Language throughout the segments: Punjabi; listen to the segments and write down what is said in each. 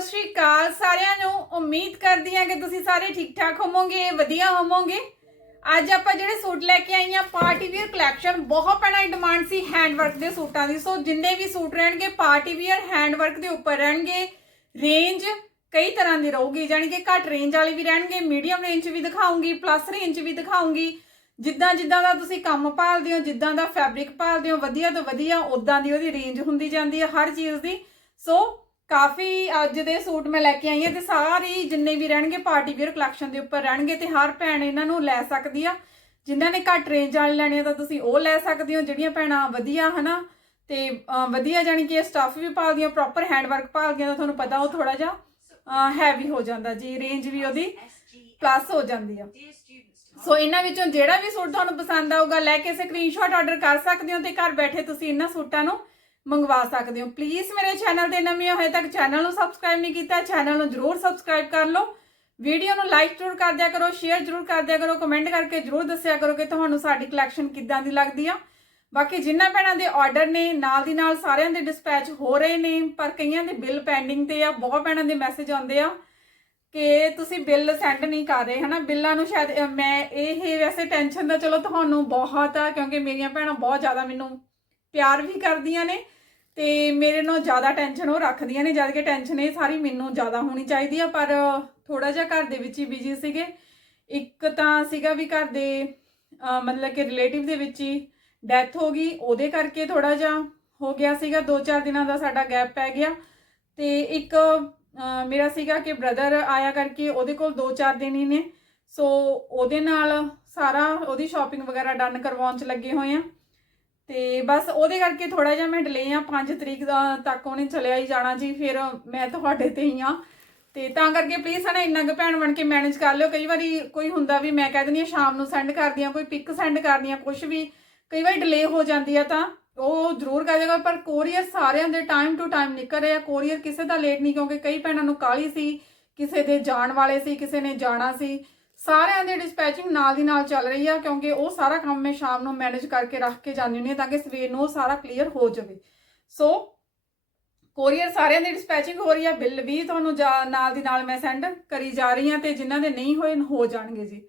ਸਤਿ ਸ਼੍ਰੀ ਅਕਾਲ ਸਾਰਿਆਂ ਨੂੰ। ਉਮੀਦ ਕਰਦੀ ਹਾਂ ਕਿ ਤੁਸੀਂ ਸਾਰੇ ਠੀਕ ਠਾਕ ਹੋਵੋਗੇ, ਵਧੀਆ ਹੋਵੋਗੇ। ਅੱਜ ਆਪਾਂ ਜਿਹੜੇ ਸੂਟ ਲੈ ਕੇ ਆਈਆਂ ਪਾਰਟੀ ਵੀਅਰ ਕਲੈਕਸ਼ਨ ਬਹੁਤ ਪੈਣਾ ਡਿਮਾਂਡ ਸੀ ਹੈਂਡ ਵਰਕ ਦੇ ਸੂਟਾਂ ਦੀ। ਸੋ ਜਿੰਨੇ ਵੀ ਸੂਟ ਰਹਿਣਗੇ ਪਾਰਟੀ ਵੀਅਰ ਹੈਂਡ ਵਰਕ ਦੇ ਉੱਪਰ ਰਹਿਣਗੇ। ਰੇਂਜ ਕਈ ਤਰ੍ਹਾਂ ਦੀ ਰਹੂਗੀ ਯਾਨੀ ਕਿ ਘੱਟ ਰੇਂਜ ਵਾਲੇ ਵੀ ਰਹਿਣਗੇ ਮੀਡੀਅਮ ਰੇਂਜ ਵੀ ਦਿਖਾਉਂਗੀ ਪਲੱਸ ਰੇਂਜ ਵੀ ਦਿਖਾਉਂਗੀ। ਜਿੱਦਾਂ ਜਿੱਦਾਂ ਦਾ ਤੁਸੀਂ ਕੰਮ ਭਾਲਦੇ ਹੋ, ਜਿੱਦਾਂ ਦਾ ਫੈਬਰਿਕ ਭਾਲਦੇ ਹੋ, ਵਧੀਆ ਤੋਂ ਵਧੀਆ ਉਦਾਂ ਦੀ ਉਹਦੀ ਰੇਂਜ ਹੁੰਦੀ ਜਾਂਦੀ ਹੈ ਹਰ ਚੀਜ਼ ਦੀ। ਸੋ ਕਾਫੀ ਅੱਜ ਦੇ ਸੂਟ ਮੈਂ ਲੈ ਕੇ ਆਈ ਹਾਂ ਤੇ ਸਾਰੇ ਜਿੰਨੇ ਵੀ ਰਹਿਣਗੇ ਪਾਰਟੀ ਵੀਅਰ ਕਲੈਕਸ਼ਨ ਦੇ ਉੱਪਰ ਰਹਿਣਗੇ ਤੇ ਹਰ ਭੈਣ ਇਹਨਾਂ ਨੂੰ ਲੈ ਸਕਦੀ ਆ। ਜਿਨ੍ਹਾਂ ਨੇ ਘੱਟ ਰੇਂਜ ਵਾਲੇ ਲੈਣੇ ਆ ਤਾਂ ਤੁਸੀਂ ਉਹ ਲੈ ਸਕਦੇ ਹੋ, ਜਿਹੜੀਆਂ ਭੈਣਾਂ ਵਧੀਆ, ਹਨਾ? ਤੇ ਵਧੀਆ ਜਾਨੀ ਕਿ ਸਟੱਫ ਵੀ ਪਾਲਦੀਆਂ ਪ੍ਰੋਪਰ ਹੈਂਡਵਰਕ ਪਾਲਦੀਆਂ ਤਾਂ ਤੁਹਾਨੂੰ ਪਤਾ ਉਹ ਥੋੜਾ ਜਿਹਾ ਹੈਵੀ ਹੋ ਜਾਂਦਾ ਜੀ ਰੇਂਜ ਵੀ ਉਹਦੀ ਪਲੱਸ ਹੋ ਜਾਂਦੀ ਆ। ਸੋ ਇਹਨਾਂ ਵਿੱਚੋਂ ਜਿਹੜਾ ਵੀ ਸੂਟ ਤੁਹਾਨੂੰ ਪਸੰਦ ਆਊਗਾ, ਲੈ ਕੇ ਸਕਰੀਨਸ਼ਾਟ ਆਰਡਰ ਕਰ ਸਕਦੇ ਹੋ ਤੇ ਘਰ ਬੈਠੇ ਤੁਸੀਂ ਇਹਨਾਂ ਸੂਟਾਂ ਨੂੰ ਮੰਗਵਾ ਸਕਦੇ ਹੋ। ਪਲੀਜ਼ ਮੇਰੇ ਚੈਨਲ ਤੇ ਨਵੇਂ ਹੋਏ ਤੱਕ ਚੈਨਲ ਨੂੰ ਸਬਸਕ੍ਰਾਈਬ ਨਹੀਂ ਕੀਤਾ ਚੈਨਲ ਨੂੰ ਜਰੂਰ ਸਬਸਕ੍ਰਾਈਬ ਕਰ ਲਓ। ਵੀਡੀਓ ਨੂੰ ਲਾਈਕ ਜਰੂਰ ਕਰ ਦਿਆ ਕਰੋ ਸ਼ੇਅਰ ਜਰੂਰ ਕਰ ਦਿਆ ਕਰੋ ਕਮੈਂਟ ਕਰਕੇ ਜਰੂਰ ਦੱਸਿਆ ਕਰੋ ਕਿ ਤੁਹਾਨੂੰ ਸਾਡੀ ਕਲੈਕਸ਼ਨ ਕਿੱਦਾਂ ਦੀ ਲੱਗਦੀ ਆ। ਬਾਕੀ ਜਿਨ੍ਹਾਂ ਭੈਣਾਂ ਦੇ ਆਰਡਰ ਨੇ, ਨਾਲ ਦੀ ਨਾਲ ਸਾਰਿਆਂ ਦੇ ਡਿਸਪੈਚ ਹੋ ਰਹੇ ਨੇ, ਪਰ ਕਈਆਂ ਦੇ ਬਿੱਲ ਪੈਂਡਿੰਗ ਤੇ ਆ, ਬਹੁਤ ਭੈਣਾਂ ਦੇ ਮੈਸੇਜ ਆਉਂਦੇ ਆ ਕਿ ਤੁਸੀਂ ਬਿੱਲ ਸੈਂਡ ਨਹੀਂ ਕਰ ਰਹੇ, ਹਨਾ? ਬਿੱਲਾਂ ਨੂੰ ਸ਼ਾਇਦ ਮੈਂ ਇਹ ਵੈਸੇ ਟੈਨਸ਼ਨ ਦਾ ਚਲੋ ਤੁਹਾਨੂੰ ਬਹੁਤ ਆ, ਕਿਉਂਕਿ ਮੇਰੀਆਂ ਭੈਣਾਂ ਬਹੁਤ ਜ਼ਿਆਦਾ ਮੈਨੂੰ ਪਿਆਰ ਵੀ ਕਰਦੀਆਂ ਨੇ ਤੇ ਮੇਰੇ ਨਾਲ ਜ਼ਿਆਦਾ ਟੈਨਸ਼ਨ ਉਹ ਰੱਖਦੀਆਂ ਨੇ ਜਦ ਕਿ ਟੈਨਸ਼ਨ ਇਹ ਸਾਰੀ ਮੈਨੂੰ ਜ਼ਿਆਦਾ ਹੋਣੀ ਚਾਹੀਦੀ ਆ, ਪਰ ਥੋੜਾ ਜਿਹਾ ਘਰ ਦੇ ਵਿੱਚ ਹੀ ਬਿਜ਼ੀ ਸੀਗੇ। ਇੱਕ ਤਾਂ ਸੀਗਾ ਵੀ ਘਰ ਦੇ ਮਤਲਬ ਕਿ ਰਿਲੇਟਿਵ ਦੇ ਵਿੱਚ ਹੀ ਡੈਥ ਹੋ ਗਈ, ਉਹਦੇ ਕਰਕੇ ਥੋੜਾ ਜਿਹਾ ਹੋ ਗਿਆ ਸੀਗਾ 2-4 ਦਿਨਾਂ ਦਾ ਸਾਡਾ ਗੈਪ ਪੈ ਗਿਆ। ਤੇ ਇੱਕ ਮੇਰਾ ਸੀਗਾ ਕਿ ਬ੍ਰਦਰ ਆਇਆ ਕਰਕੇ ਉਹਦੇ ਕੋਲ 2-4 ਦਿਨ ਹੀ ਨੇ। ਸੋ ਉਹਦੇ ਨਾਲ ਸਾਰਾ ਉਹਦੀ ਸ਼ਾਪਿੰਗ ਵਗੈਰਾ ਡਨ ਕਰਵਾਉਣ ਚ ਲੱਗੇ ਹੋਏ ਆ। ਤੇ ਬਸ ਉਹਦੇ ਕਰਕੇ ਥੋੜਾ ਜਿਹਾ ਮੈਂ ਡਿਲੇ ਆ 5 ਤਰੀਕ ਦਾ ਤੱਕ ਉਹਨੇ ਚਲਿਆ ਹੀ ਜਾਣਾ ਜੀ, ਫਿਰ ਮੈਂ ਤੁਹਾਡੇ ਤੇ ਹੀ ਆ ਤੇ ਤਾਂ ਕਰਕੇ ਪਲੀਜ਼ ਹਨਾ, ਇੰਨਾ ਕੁ ਭੈਣ ਬਣ ਕੇ ਮੈਨੇਜ ਕਰ ਲਿਓ। ਕਈ ਵਾਰੀ ਕੋਈ ਹੁੰਦਾ ਵੀ ਮੈਂ ਕਹਿ ਦਿੰਦੀ ਆ ਸ਼ਾਮ ਨੂੰ ਸੈਂਡ ਕਰਦੀ ਆ ਕੋਈ ਪਿਕ ਸੈਂਡ ਕਰਦੀ ਆ ਕੁਝ ਵੀ, ਕਈ ਵਾਰੀ ਡਿਲੇ ਹੋ ਜਾਂਦੀ ਆ ਤਾਂ ਉਹ ਜ਼ਰੂਰ ਕਰ ਜਾਏਗਾ ਪਰ ਕੋਰੀਅਰ ਸਾਰਿਆਂ ਦੇ ਟਾਈਮ ਟੂ ਟਾਈਮ ਨਿਕਲ ਰਿਹਾ ਕੋਰੀਅਰ ਕਿਸੇ ਦਾ ਲੇਟ ਨਹੀਂ, ਕਿਉਂਕਿ ਕਈ ਭੈਣਾਂ ਨੂੰ ਕਾਲੀ ਸੀ, ਕਿਸੇ ਦੇ ਜਾਣ ਵਾਲੇ ਸੀ, ਕਿਸੇ ਨੇ ਜਾਣਾ ਸੀ। ਸਾਰਿਆਂ ਦੀ ਡਿਸਪੈਚਿੰਗ ਨਾਲ ਦੀ ਨਾਲ ਚੱਲ ਰਹੀ ਆ, ਕਿਉਂਕਿ ਉਹ ਸਾਰਾ ਕੰਮ ਮੈਂ ਸ਼ਾਮ ਨੂੰ ਮੈਨੇਜ ਕਰਕੇ ਰੱਖ ਕੇ ਜਾਂਦੀ ਹੁੰਦੀ ਹਾਂ ਤਾਂ ਕਿ ਸਵੇਰ ਨੂੰ ਉਹ ਸਾਰਾ ਕਲੀਅਰ ਹੋ ਜਾਵੇ। ਸੋ ਕੋਰੀਅਰ ਸਾਰਿਆਂ ਦੀ ਡਿਸਪੈਚਿੰਗ ਹੋ ਰਹੀ ਆ, ਬਿੱਲ ਵੀ ਤੁਹਾਨੂੰ ਜਾ- ਨਾਲ ਦੀ ਨਾਲ ਮੈਂ ਸੈਂਡ ਕਰੀ ਜਾ ਰਹੀ ਆ ਤੇ ਜਿਨ੍ਹਾਂ ਦੇ ਨਹੀਂ ਹੋਏ, ਹੋ ਜਾਣਗੇ ਜੀ।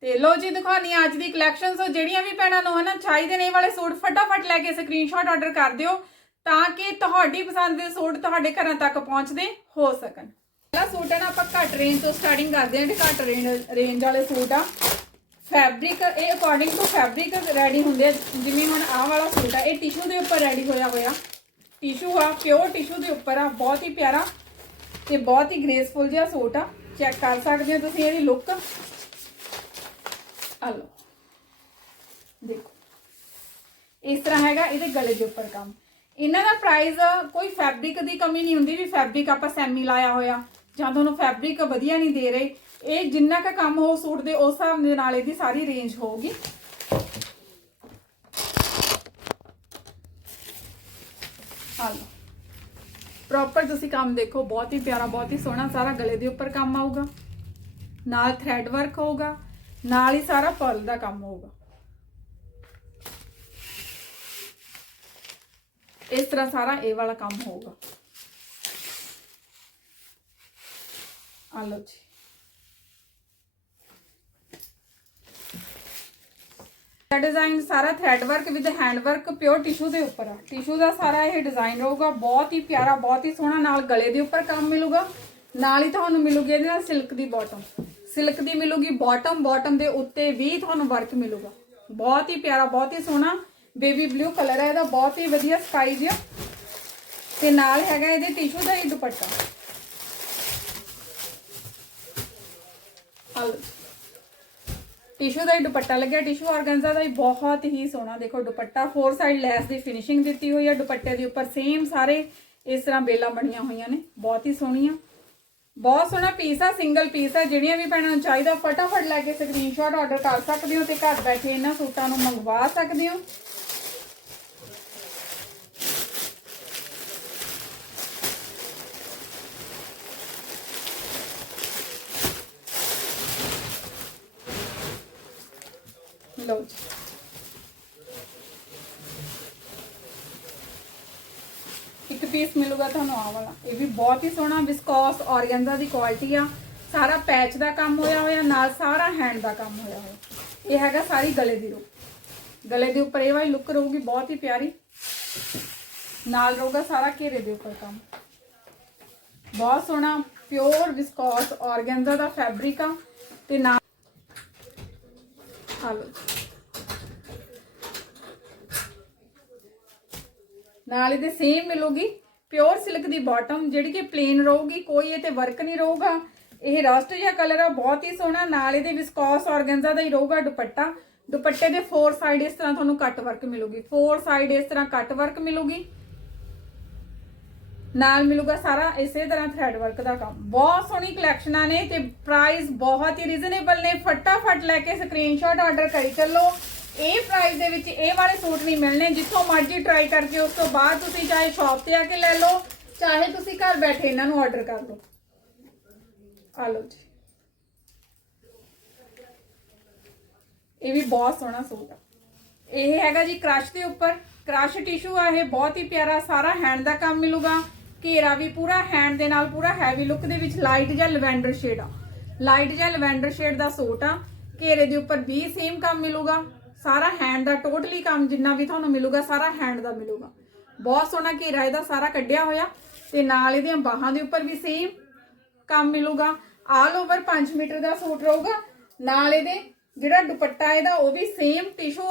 ਤੇ ਲੋ ਜੀ ਦਿਖਾਉਣੀ ਆ ਅੱਜ ਦੀ ਕਲੈਕਸ਼ਨ ਸੋ ਜਿਹੜੀਆਂ ਵੀ ਭੈਣਾਂ ਨੂੰ ਹਨਾ ਚਾਹੀਦੇ ਨੇ ਇਹ ਵਾਲੇ ਸੂਟ ਫਟਾਫਟ ਲੈ ਕੇ ਸਕਰੀਨਸ਼ਾਟ ਆਰਡਰ ਕਰ ਦਿਓ, ਤਾਂ ਕਿ ਤੁਹਾਡੀ ਪਸੰਦ ਦੇ ਸੂਟ ਤੁਹਾਡੇ ਘਰਾਂ ਤੱਕ ਪਹੁੰਚਦੇ ਹੋ ਸਕਣ। ਪਹਿਲਾ ਸੂਟ ਹੈ ਨਾ, ਆਪਾਂ ਘੱਟ ਰੇਂਜ ਤੋਂ ਸਟਾਰਟਿੰਗ ਕਰਦੇ ਹਾਂ ਜਿਹੜੇ ਘੱਟ ਰੇਂਜ ਰੇਂਜ ਵਾਲੇ ਸੂਟ ਆ। ਫੈਬਰਿਕ ਇਹ ਅਕੋਰਡਿੰਗ ਟੂ ਫੈਬਰਿਕ ਰੈਡੀ ਹੁੰਦੇ ਆ। ਜਿਵੇਂ ਹੁਣ ਆਹ ਵਾਲਾ ਸੂਟ ਆ, ਇਹ ਟਿਸ਼ੂ ਦੇ ਉੱਪਰ ਰੈਡੀ ਹੋਇਆ ਹੋਇਆ। ਟਿਸ਼ੂ ਆ ਪਿਓਰ ਟਿਸ਼ੂ ਦੇ ਉੱਪਰ ਆ, ਬਹੁਤ ਹੀ ਪਿਆਰਾ ਤੇ ਬਹੁਤ ਹੀ ਗ੍ਰੇਸਫੁਲ ਜਿਹਾ ਸੂਟ ਆ। ਚੈੱਕ ਕਰ ਸਕਦੇ ਹੋ ਤੁਸੀਂ ਇਹਦੀ ਲੁੱਕ ਆ ਲਓ। ਦੇਖੋ। ਇਸ ਤਰ੍ਹਾਂ ਹੈਗਾ ਇਹਦੇ ਗਲੇ ਦੇ ਉੱਪਰ ਕੰਮ। ਇਹਨਾਂ ਦਾ ਪ੍ਰਾਈਸ ਕੋਈ ਫੈਬਰਿਕ ਦੀ ਕਮੀ ਨਹੀਂ ਹੁੰਦੀ ਵੀ ਫੈਬਰਿਕ ਆਪਾਂ ਸੈਮੀ ਲਾਇਆ ਹੋਇਆ। ਜਾਂ ਤੁਹਾਨੂੰ ਫੈਬਰਿਕ ਵਧੀਆ ਨਹੀਂ ਦੇ ਰਹੇ। ਇਹ ਜਿੰਨਾ ਕੁ ਕੰਮ ਹੋ ਸੂਟ ਦੇ ਉਸ ਹਿਸਾਬ ਦੇ ਨਾਲ ਇਹਦੀ ਸਾਰੀ ਰੇਂਜ ਹੋਊਗੀ। ਆ ਪ੍ਰੋਪਰ ਤੁਸੀਂ ਕੰਮ ਦੇਖੋ, ਬਹੁਤ ਹੀ ਪਿਆਰਾ, ਬਹੁਤ ਹੀ ਸੋਹਣਾ ਸਾਰਾ ਗਲੇ ਦੇ ਉੱਪਰ ਕੰਮ ਆਊਗਾ। ਨਾਲ ਥ੍ਰੈਡ ਵਰਕ ਹੋਊਗਾ, ਨਾਲ ਹੀ ਸਾਰਾ ਪਰਲ ਦਾ ਕੰਮ ਹੋਊਗਾ। ਇਸ ਤਰ੍ਹਾਂ ਸਾਰਾ ਇਹ ਵਾਲਾ ਕੰਮ ਹੋਊਗਾ। ਆ ਲਓ ਜੀ ਇਹ ਡਿਜ਼ਾਈਨ ਸਾਰਾ thread work with hand work pure tissue ਦੇ ਉੱਪਰ ਆ। ਟਿਸ਼ੂ ਦਾ ਸਾਰਾ ਇਹ ਡਿਜ਼ਾਈਨ ਰਹੂਗਾ, ਬਹੁਤ ਹੀ ਪਿਆਰਾ, ਬਹੁਤ ਹੀ ਸੋਹਣਾ, ਨਾਲ ਗਲੇ ਦੇ ਉੱਪਰ ਕੰਮ ਮਿਲੂਗਾ। ਨਾਲ ਹੀ ਤੁਹਾਨੂੰ ਮਿਲੂਗੀ ਇਹਦੇ ਨਾਲ ਸਿਲਕ ਦੀ ਬਾਟਮ ਸਿਲਕ ਦੀ ਮਿਲੂਗੀ ਬਾਟਮ ਬਾਟਮ ਦੇ ਉੱਤੇ ਵੀ ਤੁਹਾਨੂੰ ਵਰਕ ਮਿਲੂਗਾ। ਬਹੁਤ ਹੀ ਪਿਆਰਾ, ਬਹੁਤ ਹੀ ਸੋਹਣਾ ਬੇਬੀ ਬਲੂ ਕਲਰ ਹੈ ਇਹਦਾ, ਬਹੁਤ ਹੀ ਵਧੀਆ ਸਕਾਈ ਜਿਹਾ। ਤੇ ਨਾਲ ਹੈਗਾ ਇਹਦੇ ਟਿਸ਼ੂ ਦਾ ਹੀ ਦੁਪੱਟਾ। ਹਲ। ਟਿਸ਼ੂ ਦਾ ਹੀ ਦੁਪੱਟਾ ਲੱਗਿਆ। ਟਿਸ਼ੂ ਆਰਗੈਂਜ਼ਾ ਦਾ ਹੀ ਬਹੁਤ ਹੀ ਸੋਹਣਾ, ਦੇਖੋ ਦੁਪੱਟਾ। ਫੋਰ ਸਾਈਡ ਲੈਸ ਦੀ ਫਿਨਿਸ਼ਿੰਗ ਦਿੱਤੀ ਹੋਈ ਹੈ ਦੁਪੱਟੇ ਦੇ ਉੱਪਰ ਸੇਮ ਸਾਰੇ ਇਸ ਤਰ੍ਹਾਂ ਬੇਲਾਂ ਬਣੀਆਂ ਹੋਈਆਂ ਨੇ। ਬਹੁਤ ਹੀ ਸੋਹਣੀਆਂ। ਬਹੁਤ ਸੋਹਣਾ ਪੀਸ ਆ ਸਿੰਗਲ ਪੀਸ ਆ। ਜਿਹੜੀਆਂ ਵੀ ਭੈਣਾਂ ਨੂੰ ਚਾਹੀਦਾ, ਫਟਾਫਟ ਲੈ ਕੇ ਸਕਰੀਨਸ਼ਾਟ ਆਰਡਰ ਕਰ ਸਕਦੇ ਹੋ ਤੇ ਘਰ ਬੈਠੇ ਇਹਨਾਂ ਸੂਟਾਂ ਨੂੰ ਮੰਗਵਾ ਸਕਦੇ ਹੋ। ਲਓ ਜੀ। ਇੱਕ ਪੀਸ ਮਿਲੂਗਾ ਤੁਹਾਨੂੰ ਆਹ ਵਾਲਾ। ਇਹ ਵੀ ਬਹੁਤ ਹੀ ਸੋਹਣਾ ਵਿਸਕੋਸ ਔਰਗੈਂਜ਼ਾ ਦੀ ਕੁਆਲਿਟੀ ਆ। ਸਾਰਾ ਪੈਚ ਦਾ ਕੰਮ ਹੋਇਆ ਹੋਇਆ, ਨਾਲ ਸਾਰਾ ਹੈਂਡ ਦਾ ਕੰਮ ਹੋਇਆ ਹੋਇਆ। ਇਹ ਹੈਗਾ ਸਾਰੀ ਗਲੇ ਦੀ ਰੁਕ ਗਲੇ ਦੇ ਉੱਪਰ ਇਹ ਵਾਲੀ ਲੁੱਕ ਰਹੂਗੀ ਬਹੁਤ ਹੀ ਪਿਆਰੀ। ਨਾਲ ਰਹੂਗਾ ਸਾਰਾ ਘੇਰੇ ਦੇ ਉੱਪਰ ਕੰਮ। ਬਹੁਤ ਸੋਹਣਾ ਪਿਓਰ ਵਿਸਕੋਸ ਔਰਗੈਂਜ਼ਾ ਦਾ ਫੈਬਰਿਕ ਆ। ਤੇ ਨਾਲ ਹਾਲੋ ਨਾਲ ਇਹਦੇ ਸੇਮ ਮਿਲੂਗੀ ਪਿਓਰ ਸਿਲਕ ਦੀ ਬਾਟਮ ਜਿਹੜੀ ਕਿ ਪਲੇਨ ਰਹੂਗੀ, ਕੋਈ ਇਹ ਤੇ ਵਰਕ ਨਹੀਂ ਰਹੂਗਾ। ਇਹ ਰਸਟ ਜਿਹਾ ਕਲਰ ਆ, ਬਹੁਤ ਹੀ ਸੋਹਣਾ, ਨਾਲ ਇਹਦੇ ਵਿਸਕੋਸ ਔਰਗੈਂਜ਼ਾ ਦਾ ਹੀ ਰਹੂਗਾ ਦੁਪੱਟਾ। ਦੁਪੱਟੇ ਦੇ ਫੋਰ ਸਾਈਡ ਇਸ ਤਰ੍ਹਾਂ ਤੁਹਾਨੂੰ ਕੱਟ ਵਰਕ ਮਿਲੂਗੀ। ਫੋਰ ਸਾਈਡ ਇਸ ਤਰ੍ਹਾਂ ਕੱਟ ਵਰਕ ਮਿਲੂਗੀ। ਨਾਲ ਮਿਲੂਗਾ ਸਾਰਾ ਇਸੇ ਤਰ੍ਹਾਂ ਥ੍ਰੈਡ ਵਰਕ ਦਾ ਕੰਮ। ਬਹੁਤ ਸੋਹਣੀ ਕਲੈਕਸ਼ਨਾਂ ਨੇ ਤੇ ਪ੍ਰਾਈਸ ਬਹੁਤ ਹੀ ਰੀਜ਼ਨੇਬਲ ਨੇ। ਫਟਾਫਟ ਲੈ ਕੇ ਸਕਰੀਨਸ਼ਾਟ ਆਰਡਰ ਕਰੀ ਚੱਲੋ। ਇਹ ਪ੍ਰਾਈਸ ਦੇ ਵਿੱਚ ਇਹ ਵਾਲੇ ਸੂਟ ਨਹੀਂ ਮਿਲਣੇ, ਜਿੱਥੋਂ ਮਰਜ਼ੀ ਟਰਾਈ ਕਰਕੇ ਉਸ ਤੋਂ ਬਾਅਦ ਤੁਸੀਂ ਚਾਹੇ ਸ਼ਾਪ ਤੇ ਆ ਕੇ ਲੈ ਲਓ, ਚਾਹੇ ਤੁਸੀਂ ਘਰ ਬੈਠੇ ਇਹਨਾਂ ਨੂੰ ਆਰਡਰ ਕਰ ਲਓ। ਆ ਲਓ ਜੀ। ਇਹ ਵੀ ਬਹੁਤ ਸੋਹਣਾ ਸੂਟ ਆ। ਇਹ ਹੈਗਾ ਜੀ ਕ੍ਰਸ਼ ਦੇ ਉੱਪਰ। ਕ੍ਰਸ਼ ਟਿਸ਼ੂ ਆ, ਇਹ ਬਹੁਤ ਹੀ ਪਿਆਰਾ, ਸਾਰਾ ਹੈਂਡ ਦਾ ਕੰਮ ਮਿਲੂਗਾ। ਘੇਰਾ ਵੀ ਪੂਰਾ ਹੈਂਡ ਦੇ ਨਾਲ ਪੂਰਾ ਹੈਵੀ ਲੁੱਕ ਦੇ ਵਿੱਚ ਲਾਈਟ ਜਾਂ ਲਵੈਂਡਰ ਸ਼ੇਡ ਆ। ਲਾਈਟ ਜਾਂ ਲਵੈਂਡਰ ਸ਼ੇਡ ਦਾ ਸੂਟ ਆ। ਘੇਰੇ ਦੇ ਉੱਪਰ ਵੀ ਸੇਮ ਕੰਮ ਮਿਲੂਗਾ। ਸਾਰਾ ਹੈਂਡ ਦਾ ਟੋਟਲੀ ਕੰਮ ਜਿੰਨਾ ਵੀ ਤੁਹਾਨੂੰ ਮਿਲੂਗਾ, ਸਾਰਾ ਹੈਂਡ ਦਾ ਮਿਲੂਗਾ। ਬਹੁਤ ਸੋਹਣਾ ਘੇਰਾ ਇਹਦਾ ਸਾਰਾ ਕੱਢਿਆ ਹੋਇਆ। ਤੇ ਨਾਲ ਇਹਦੀਆਂ ਬਾਹਾਂ ਦੇ ਉੱਪਰ ਵੀ ਸੇਮ ਕੰਮ ਮਿਲੂਗਾ। ਆਲ ਓਵਰ 5 ਮੀਟਰ ਦਾ ਸੂਟ ਰਹੂਗਾ। ਨਾਲ ਇਹਦੇ ਜਿਹੜਾ ਦੁਪੱਟਾ ਇਹਦਾ, ਉਹ ਵੀ ਸੇਮ ਟਿਸ਼ੂ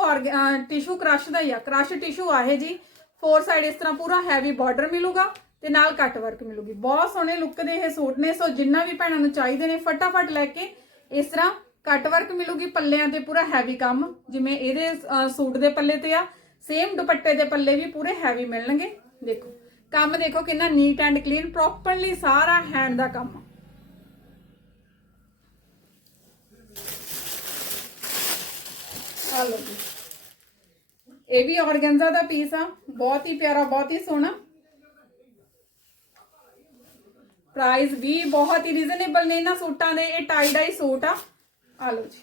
ਟਿਸ਼ੂ ਕ੍ਰਸ਼ ਦਾ ਹੀ ਆ। ਕ੍ਰਸ਼ ਟਿਸ਼ੂ ਆ ਇਹ ਜੀ। ਫੋਰ ਸਾਈਡ ਇਸ ਤਰ੍ਹਾਂ ਪੂਰਾ ਹੈਵੀ ਬਾਰਡਰ ਮਿਲੂਗਾ ਤੇ ਨਾਲ ਕੱਟ ਵਰਕ ਮਿਲੂਗੀ। ਬਹੁਤ ਸੋਹਣੇ ਲੁੱਕ ਦੇ ਇਹ ਸੂਟ ਨੇ। ਸੋ ਜਿੰਨਾ ਵੀ ਭੈਣਾਂ ਨੂੰ ਚਾਹੀਦੇ ਨੇ, ਫਟਾਫਟ ਲੈ ਕੇ ਇਸ ਤਰ੍ਹਾਂ ਕੱਟ ਵਰਕ ਮਿਲੂਗੀ ਪੱਲਿਆਂ ਤੇ ਪੂਰਾ ਹੈਵੀ ਕੰਮ ਜਿਵੇਂ ਇਹਦੇ ਅਹ, ਸੂਟ ਦੇ ਪੱਲੇ ਤੇ ਆ ਸੇਮ ਦੁਪੱਟੇ ਦੇ ਪੱਲੇ ਵੀ ਪੂਰੇ ਹੈਵੀ ਮਿਲਣਗੇ। ਦੇਖੋ ਕੰਮ ਦੇਖੋ ਕਿੰਨਾ ਨੀਟ ਐਂਡ ਕਲੀਨ ਪ੍ਰੋਪਰਲੀ ਸਾਰਾ ਹੈਂਡ ਦਾ ਕੰਮ। ਆ ਆ ਲਓ ਜੀ। ਇਹ ਵੀ ਔਰਗੈਂਜ਼ਾ ਦਾ ਪੀਸ ਆ ਬਹੁਤ ਹੀ ਪਿਆਰਾ ਬਹੁਤ ਹੀ ਸੋਹਣਾ। ਪ੍ਰਾਈਸ ਵੀ ਬਹੁਤ ਹੀ ਰੀਜ਼ਨੇਬਲ ਨੇ ਇਹਨਾਂ ਸੂਟਾਂ ਦੇ ਇਹ ਟਾਈ ਡਾਈ ਸੂਟ ਆ। ਆ ਲਓ ਜੀ।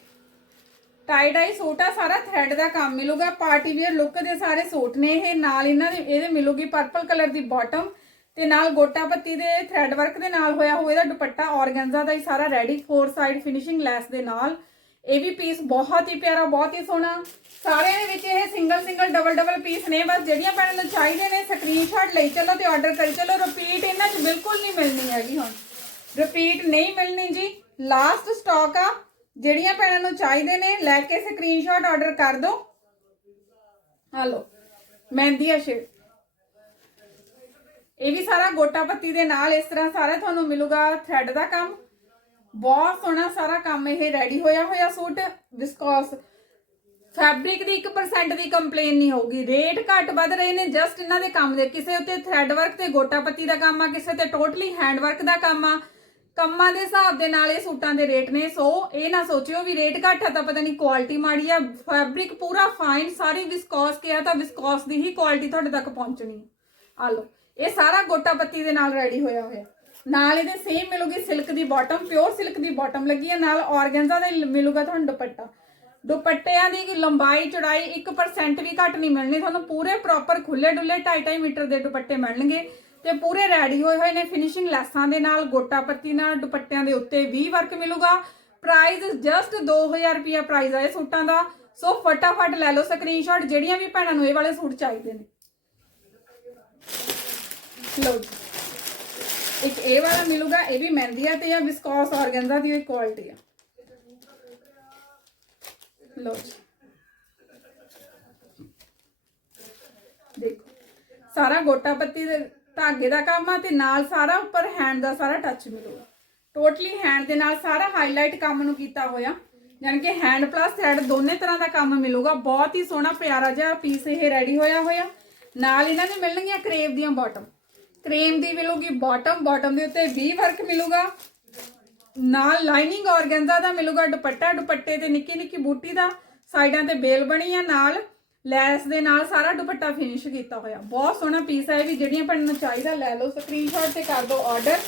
ਟਾਈ ਡਾਈ ਸੂਟ ਆ, ਸਾਰਾ ਥ੍ਰੈਡ ਦਾ ਕੰਮ ਮਿਲੂਗਾ। ਪਾਰਟੀ ਵੇਅਰ ਲੁੱਕ ਦੇ ਸਾਰੇ ਸੂਟ ਨੇ ਇਹ। ਨਾਲ ਇਹਨਾਂ ਦੇ ਇਹਦੇ ਮਿਲੂਗੀ ਪਰਪਲ ਕਲਰ ਦੀ ਬਾਟਮ ਤੇ ਨਾਲ ਗੋਟਾ ਪੱਤੀ ਦੇ ਥ੍ਰੈਡ ਵਰਕ ਦੇ ਨਾਲ ਹੋਇਆ ਹੋਇਆ ਇਹਦਾ ਦੁਪੱਟਾ ਔਰਗੈਂਜ਼ਾ ਦਾ ਹੀ ਸਾਰਾ ready four side finishing lace ਦੇ ਨਾਲ। ਇਹ ਵੀ ਪੀਸ ਬਹੁਤ ਹੀ ਪਿਆਰਾ, ਬਹੁਤ ਹੀ ਸੋਹਣਾ। ਸਾਰਿਆਂ ਦੇ ਵਿੱਚ ਇਹ single single double double piece ਨੇ। ਬਸ ਜਿਹੜੀਆਂ ਭੈਣਾਂ ਨੂੰ ਚਾਹੀਦੇ ਨੇ ਸਕਰੀਨਸ਼ਾਟ ਲਈ ਚੱਲੋ ਤੇ ਆਰਡਰ ਕਰੀ ਚੱਲੋ। ਰਿਪੀਟ ਇਹਨਾਂ 'ਚ ਬਿਲਕੁਲ ਨਹੀਂ ਮਿਲਣੀ ਹੈਗੀ ਹੁਣ। ਰਿਪੀਟ ਨਹੀਂ ਮਿਲਣੀ ਜੀ। ਲਾਸਟ ਸਟਾਕ ਆ। ਜਿਹੜੀਆਂ ਭੈਣਾਂ ਨੂੰ ਚਾਹੀਦੇ ਨੇ, ਲੈ ਕੇ ਸਕਰੀਨਸ਼ਾਟ ਆਰਡਰ ਕਰ ਦਿਓ ਹਲੋ ਮਹਿੰਦੀ ਆ ਸ਼ੇਡ ਇਹ ਵੀ ਸਾਰਾ ਗੋਟਾ ਪੱਤੀ ਦੇ ਨਾਲ ਇਸ ਤਰ੍ਹਾਂ ਸਾਰਾ ਤੁਹਾਨੂੰ ਮਿਲੂਗਾ ਥ੍ਰੈਡ ਦਾ ਕੰਮ। ਬਹੁਤ ਸੋਹਣਾ ਸਾਰਾ ਕੰਮ ਇਹ ਰੈਡੀ ਹੋਇਆ ਹੋਇਆ ਸੂਟ ਵਿਸਕੋਸ ਫੈਬਰਿਕ ਦੀ 1% ਦੀ ਕੰਪਲੇਨ ਨਹੀਂ ਹੋਊਗੀ। ਰੇਟ ਘੱਟ ਵੱਧ ਰਹੇ ਨੇ ਜਸਟ ਇਹਨਾਂ ਦੇ ਕੰਮ ਦੇ। ਕਿਸੇ ਉੱਤੇ ਥ੍ਰੈਡ ਵਰਕ ਤੇ ਗੋਟਾ ਪੱਤੀ ਦਾ ਕੰਮ ਆ, ਕਿਸੇ ਤੇ ਟੋਟਲੀ ਹੈਂਡ ਵਰਕ ਦਾ ਕੰਮ ਆ। ਕੰਮਾਂ ਦੇ ਹਿਸਾਬ ਦੇ ਨਾਲ ਇਹ ਸੂਟਾਂ ਦੇ ਰੇਟ ਨੇ, ਸੋ ਇਹ ਨਾ ਸੋਚਿਓ ਵੀ ਰੇਟ ਘੱਟ ਆ ਤਾਂ ਪਤਾ ਨਹੀਂ ਕੁਆਲਿਟੀ ਮਾੜੀ ਆ ਫੈਬਰਿਕ ਪੂਰਾ ਫਾਈਨ ਸਾਰੀ ਵਿਸਕੋਸ ਕਿਹਾ ਤਾਂ ਵਿਸਕੋਸ ਦੀ ਹੀ ਕੁਆਲਿਟੀ ਤੁਹਾਡੇ ਤੱਕ ਪਹੁੰਚਣੀ ਆ। ਲਓ, ਇਹ ਸਾਰਾ ਗੋਟਾ ਪੱਤੀ ਦੇ ਨਾਲ ਰੈਡੀ ਹੋਇਆ ਹੋਇਆ। ਨਾਲ ਇਹਦੇ ਸੇਮ ਮਿਲੂਗੀ ਸਿਲਕ ਦੀ ਬਾਟਮ ਪਿਓਰ ਸਿਲਕ ਦੀ ਬਾਟਮ ਲੱਗੀ ਹੈ ਨਾਲ ਔਰਗੈਂਜ਼ਾ ਦਾ ਮਿਲੂਗਾ ਤੁਹਾਨੂੰ ਦੁਪੱਟਾ। ਦੁਪੱਟਿਆਂ ਦੀ ਲੰਬਾਈ, ਚੌੜਾਈ 1% ਵੀ ਘੱਟ ਨਹੀਂ ਮਿਲਣੀ, ਤੁਹਾਨੂੰ ਪੂਰੇ ਪ੍ਰੋਪਰ ਖੁੱਲੇ ਡੁੱਲੇ 2.5 ਮੀਟਰ ਦੇ ਦੁਪੱਟੇ ਮਿਲਣਗੇ। ਤੇ ਪੂਰੇ ਰੈਡੀ ਹੋਏ ਹੋਏ ਨੇ ਫਿਨਿਸ਼ਿੰਗ ਲੈਸਾਂ ਦੇ ਨਾਲ, ਗੋਟਾ ਪੱਤੀ ਨਾਲ, ਦੁਪੱਟਿਆਂ ਦੇ ਉੱਤੇ ਵੀ ਵਰਕ ਮਿਲੂਗਾ। ਪ੍ਰਾਈਸ ਜਸਟ 2000 ਰੁਪਿਆ ਪ੍ਰਾਈਸ ਆ ਇਹ ਸੂਟਾਂ ਦਾ। ਸੋ ਫਟਾਫਟ ਲੈ ਲਓ ਸਕਰੀਨਸ਼ਾਟ ਜਿਹੜੀਆਂ ਵੀ ਭੈਣਾਂ ਨੂੰ ਇਹ ਵਾਲੇ ਸੂਟ ਚਾਹੀਦੇ ਨੇ। ਲਓ ਇੱਕ ਇਹ ਵਾਲਾ ਮਿਲੂਗਾ, ਇਹ ਵੀ ਮਹਿੰਦੀਆ ਤੇ ਆ ਵਿਸਕੋਸ ਆਰਗੈਂਜ਼ਾ ਦੀ ਕੁਆਲਿਟੀ ਆ। ਲਓ ਦੇਖੋ, ਸਾਰਾ ਗੋਟਾ ਪੱਤੀ ਦੇ ਧਾਗੇ ਦਾ ਕੰਮ ਆ ਤੇ ਨਾਲ ਸਾਰਾ ਉੱਪਰ ਹੈਂਡ ਦਾ ਸਾਰਾ ਟੱਚ ਮਿਲੂਗਾ। ਟੋਟਲੀ ਹੈਂਡ ਦੇ ਨਾਲ ਸਾਰਾ ਹਾਈਲਾਈਟ ਕੰਮ ਨੂੰ ਕੀਤਾ ਹੋਇਆ। ਯਾਨੀ ਕਿ ਹੈਂਡ ਪਲੱਸ ਥ੍ਰੈਡ ਦੋਨੇ ਤਰ੍ਹਾਂ ਦਾ ਕੰਮ ਮਿਲੂਗਾ। ਬਹੁਤ ਹੀ ਸੋਹਣਾ, ਪਿਆਰਾ ਜਿਹਾ ਪੀਸ ਇਹ ਰੈਡੀ ਹੋਇਆ ਹੋਇਆ। ਨਾਲ ਇਹਨਾਂ ਦੇ ਮਿਲਣਗੀਆਂ ਕਰੇਵ ਦੀਆਂ ਬਾਟਮ ਕਰੀਮ ਦੀ ਮਿਲੂਗੀ ਬਾਟਮ ਬਾਟਮ ਦੇ ਉੱਤੇ ਵੀ ਵਰਕ ਮਿਲੂਗਾ। ਨਾਲ ਲਾਈਨਿੰਗ ਔਰਗੈਂਜ਼ਾ ਦਾ ਮਿਲੂਗਾ ਦੁਪੱਟਾ, ਦੁਪੱਟੇ ਤੇ ਨਿੱਕੀ ਨਿੱਕੀ ਬੂਟੀ ਦਾ। ਸਾਈਡਾਂ ਤੇ ਬੇਲ ਬਣੀ ਆ ਨਾਲ। ਲੈਸ ਦੇ ਨਾਲ ਸਾਰਾ ਦੁਪੱਟਾ ਫਿਨਿਸ਼ ਕੀਤਾ ਹੋਇਆ। ਬਹੁਤ ਸੋਹਣਾ ਪੀਸ ਹੈ ਇਹ ਵੀ, ਜਿਹੜੀਆਂ ਭੈਣਾਂ ਨੂੰ ਚਾਹੀਦਾ, ਲੈ ਲਓ ਸਕਰੀਨਸ਼ਾਟ ਤੇ ਕਰ ਦਿਓ ਆਰਡਰ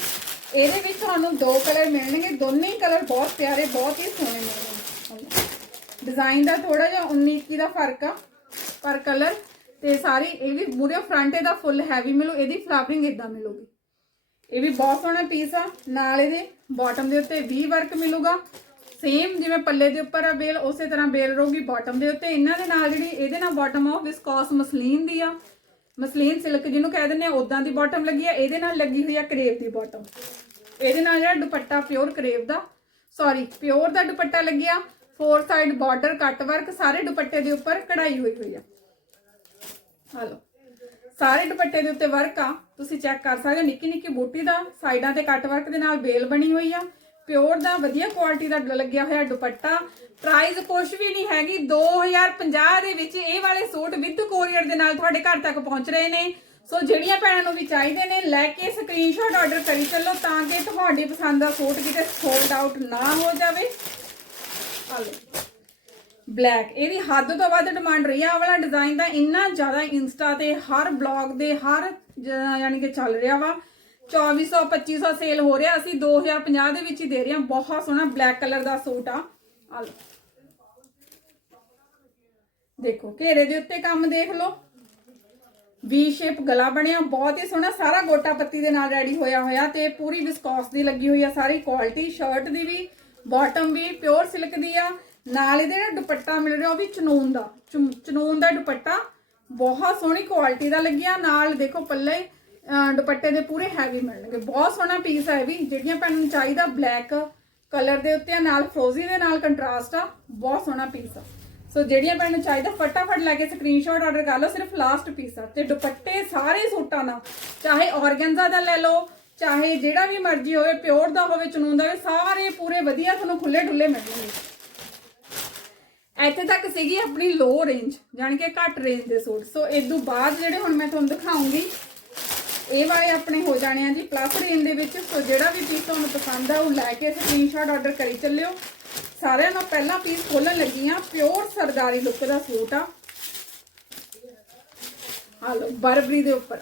ਇਹਦੇ ਵਿੱਚ ਤੁਹਾਨੂੰ ਦੋ ਕਲਰ ਮਿਲਣਗੇ, ਦੋਨੇ ਹੀ ਕਲਰ ਬਹੁਤ ਪਿਆਰੇ, ਬਹੁਤ ਹੀ ਸੋਹਣੇ ਮਿਲਣਗੇ। ਡਿਜ਼ਾਈਨ ਦਾ ਥੋੜਾ ਜਿਹਾ 19 21 ਦਾ ਫ਼ਰਕ ਆ ਪਰ ਕਲਰ ਤੇ ਸਾਰੀ, ਇਹ ਵੀ ਮੂਰੇ ਫਰੰਟ ਇਹਦਾ ਫੁੱਲ ਹੈਵੀ ਮਿਲੂ, ਇਹਦੀ ਫਲਾਵਰਿੰਗ ਇਦਾਂ ਮਿਲੂਗੀ। ਇਹ ਵੀ ਬਹੁਤ ਸੋਹਣਾ ਪੀਸ ਆ, ਨਾਲ ਇਹਦੇ ਬਾਟਮ ਦੇ ਉੱਤੇ ਵੀ ਵਰਕ ਮਿਲੂਗਾ। ਸੇਮ ਜਿਵੇਂ ਪੱਲੇ ਦੇ ਉੱਪਰ ਆ ਬੇਲ, ਉਸੇ ਤਰ੍ਹਾਂ ਬੇਲ ਰਹੂਗੀ ਬਾਟਮ ਦੇ ਉੱਤੇ। ਇਹਨਾਂ ਦੇ ਨਾਲ ਜਿਹੜੀ, ਇਹਦੇ ਨਾਲ ਬਾਟਮ ਆ, ਉਹ ਵਿਸਕੋਸ ਮਸਲੀਨ ਦੀ ਆ। ਮਸਲੀਨ ਸਿਲਕ ਜਿਹਨੂੰ ਕਹਿ ਦਿੰਦੇ ਆ ਉਦਾਂ ਦੀ ਬਾਟਮ ਲੱਗੀ ਆ। ਇਹਦੇ ਨਾਲ ਲੱਗੀ ਹੋਈ ਆ ਕਰੇਵ ਦੀ ਬਾਟਮ ਇਹਦੇ ਨਾਲ ਜਿਹੜਾ ਦੁਪੱਟਾ ਪਿਓਰ ਕਰੇਵ ਦਾ ਸੌਰੀ ਪਿਓਰ ਦਾ ਦੁਪੱਟਾ ਲੱਗਿਆ four side border cut work ਸਾਰੇ ਦੁਪੱਟੇ ਦੇ ਉੱਪਰ ਕਢਾਈ ਹੋਈ ਹੋਈ ਆ। ਹਲੋ, ਸਾਰੇ ਦੁਪੱਟੇ ਦੇ ਉੱਤੇ ਵਰਕ ਆ। ਤੁਸੀਂ ਚੈੱਕ ਕਰ ਸਕਦੇ ਹੋ ਨਿੱਕੀ ਨਿੱਕੀ ਬੂਟੀ ਦਾ, ਸਾਈਡਾਂ ਤੇ ਕੱਟ ਵਰਕ ਦੇ ਨਾਲ ਬੇਲ ਬਣੀ ਹੋਈ ਆ। ਪਿਓਰ ਦਾ ਵਧੀਆ ਕੁਆਲਿਟੀ ਦਾ ਲੱਗਿਆ ਹੋਇਆ ਦੁਪੱਟਾ। ਪ੍ਰਾਈਸ ਕੁਝ ਵੀ ਨਹੀਂ ਹੈਗੀ 2050 ਦੇ ਵਿੱਚ ਇਹ ਵਾਲੇ ਸੂਟ ਵਿਦ ਕੋਰੀਅਰ ਦੇ ਨਾਲ ਤੁਹਾਡੇ ਘਰ ਤੱਕ ਪਹੁੰਚ ਰਹੇ ਨੇ। ਸੋ ਜਿਹੜੀਆਂ ਭੈਣਾਂ ਨੂੰ ਵੀ ਚਾਹੀਦੇ ਨੇ, ਲੈ ਕੇ ਸਕਰੀਨਸ਼ਾਟ ਆਰਡਰ ਕਰੀ ਚੱਲੋ ਤਾਂ ਕਿ ਤੁਹਾਡੀ ਪਸੰਦ ਦਾ ਸੂਟ ਕਿਤੇ ਸੋਲਡ ਆਊਟ ਨਾ ਹੋ ਜਾਵੇ। ਆ ਬਲੈਕ ਇਹਦੀ ਹੱਦ ਤੋਂ ਵੱਧ ਡਿਮਾਂਡ ਰਹੀ ਆ। ਵਾਲਾ ਡਿਜ਼ਾਈਨ ਦਾ ਇੰਨਾ ਜ਼ਿਆਦਾ ਇੰਸਟਾ ਤੇ, ਹਰ ਬਲੌਗ ਦੇ ਹਰ ਯਾਨੀ ਕਿ ਚੱਲ ਰਿਹਾ ਵਾ। 2400 2500 ਸੇਲ ਹੋ ਰਿਹਾ। ਅਸੀਂ 2050 ਦੇ ਵਿੱਚ ਹੀ ਦੇ ਰਹੇ ਹਾਂ। ਬਹੁਤ ਸੋਹਣਾ ਬਲੈਕ ਕਲਰ ਦਾ ਸੂਟ ਆ। ਆ ਲਓ। ਦੇਖੋ, ਘੇਰੇ ਦੇ ਉੱਤੇ ਕੰਮ ਦੇਖ ਲਓ। ਵੀ ਸ਼ੇਪ ਗਲਾ ਬਣਿਆ। ਬਹੁਤ ਹੀ ਸੋਹਣਾ। ਸਾਰਾ ਗੋਟਾ ਪੱਤੀ ਦੇ ਨਾਲ ਰੈਡੀ ਹੋਇਆ ਹੋਇਆ ਤੇ ਪੂਰੀ ਵਿਸਕੋਸ ਦੀ ਲੱਗੀ ਹੋਈ ਆ। ਸਾਰੀ ਕੁਆਲਿਟੀ ਸ਼ਰਟ ਦੀ ਵੀ ਬਾਟਮ ਵੀ ਪਿਓਰ ਸਿਲਕ ਦੀ ਆ। ਨਾਲ ਇਹਦੇ ਜਿਹੜਾ ਦੁਪੱਟਾ ਮਿਲ ਰਿਹਾ, ਉਹ ਵੀ ਚਨੂਨ ਦਾ। ਚਨੂਨ ਦਾ ਦੁਪੱਟਾ। ਬਹੁਤ ਸੋਹਣੀ ਕੁਆਲਿਟੀ ਦਾ ਲੱਗਿਆ। ਨਾਲ ਦੇਖੋ ਪੱਲੇ। ਦੁਪੱਟੇ ਦੇ ਪੂਰੇ ਹੈਵੀ ਮਿਲਣਗੇ। ਬਹੁਤ ਸੋਹਣਾ ਪੀਸ ਹੈ ਇਹ ਵੀ। ਜਿਹੜੀਆਂ ਭੈਣਾਂ ਨੂੰ ਚਾਹੀਦਾ ਬਲੈਕ ਕਲਰ ਦੇ ਉੱਤੇ ਆ, ਨਾਲ ਫਰੋਜ਼ੀ ਦੇ ਨਾਲ ਕੰਟਰਾਸਟ ਆ ਬਹੁਤ ਸੋਹਣਾ ਪੀਸ ਆ। ਸੋ ਜਿਹੜੀਆਂ ਭੈਣਾਂ ਨੂੰ ਚਾਹੀਦਾ ਫਟਾਫਟ ਲੈ ਕੇ ਸਕਰੀਨਸ਼ਾਟ ਆਰਡਰ ਕਰ ਲਓ ਸਿਰਫ ਲਾਸਟ ਪੀਸ ਆ। ਤੇ ਦੁਪੱਟੇ ਸਾਰੇ ਸੂਟਾਂ ਦਾ ਚਾਹੇ ਆਰਗੈਂਜ਼ਾ ਦਾ ਲੈ ਲਓ ਚਾਹੇ ਜਿਹੜਾ ਵੀ ਮਰਜ਼ੀ ਹੋਵੇ ਪਿਓਰ ਦਾ ਹੋਵੇ ਚਨੂਨ ਦਾ ਹੋਵੇ ਸਾਰੇ ਪੂਰੇ ਵਧੀਆ ਤੁਹਾਨੂੰ ਖੁੱਲੇ ਡੁੱਲੇ ਮਿਲਣਗੇ। ਇੱਥੇ ਤੱਕ ਸੀਗੀ ਆਪਣੀ ਲੋ ਰੇਂਜ ਜਾਣੀ ਕਿ ਘੱਟ ਰੇਂਜ ਦੇ ਸੂਟ। ਸੋ ਇਸ ਤੋਂ ਬਾਅਦ ਜਿਹੜੇ ਹੁਣ ਮੈਂ ਤੁਹਾਨੂੰ ਦਿਖਾਉਂਗੀ ਇਹ ਵਾਲੇ ਆਪਣੇ ਹੋ ਜਾਣੇ ਆ ਜੀ ਪਲੱਸ ਰੇਂਜ ਦੇ ਵਿੱਚ ਸੋ ਜਿਹੜਾ ਵੀ ਪੀਸ ਤੁਹਾਨੂੰ ਪਸੰਦ ਆ, ਉਹ ਲੈ ਕੇ ਸਕਰੀਨਸ਼ਾਟ ਆਰਡਰ ਕਰੀ ਚੱਲਿਓ। ਸਾਰਿਆਂ ਨਾਲ ਪਹਿਲਾ ਪੀਸ ਖੋਲਣ ਲੱਗੀ ਆ ਪਿਓਰ ਸਰਦਾਰੀ ਲੁੱਕ ਦਾ ਸੂਟ ਆ। ਆ ਲਓ, ਬਰਬਰੀ ਦੇ ਉੱਪਰ।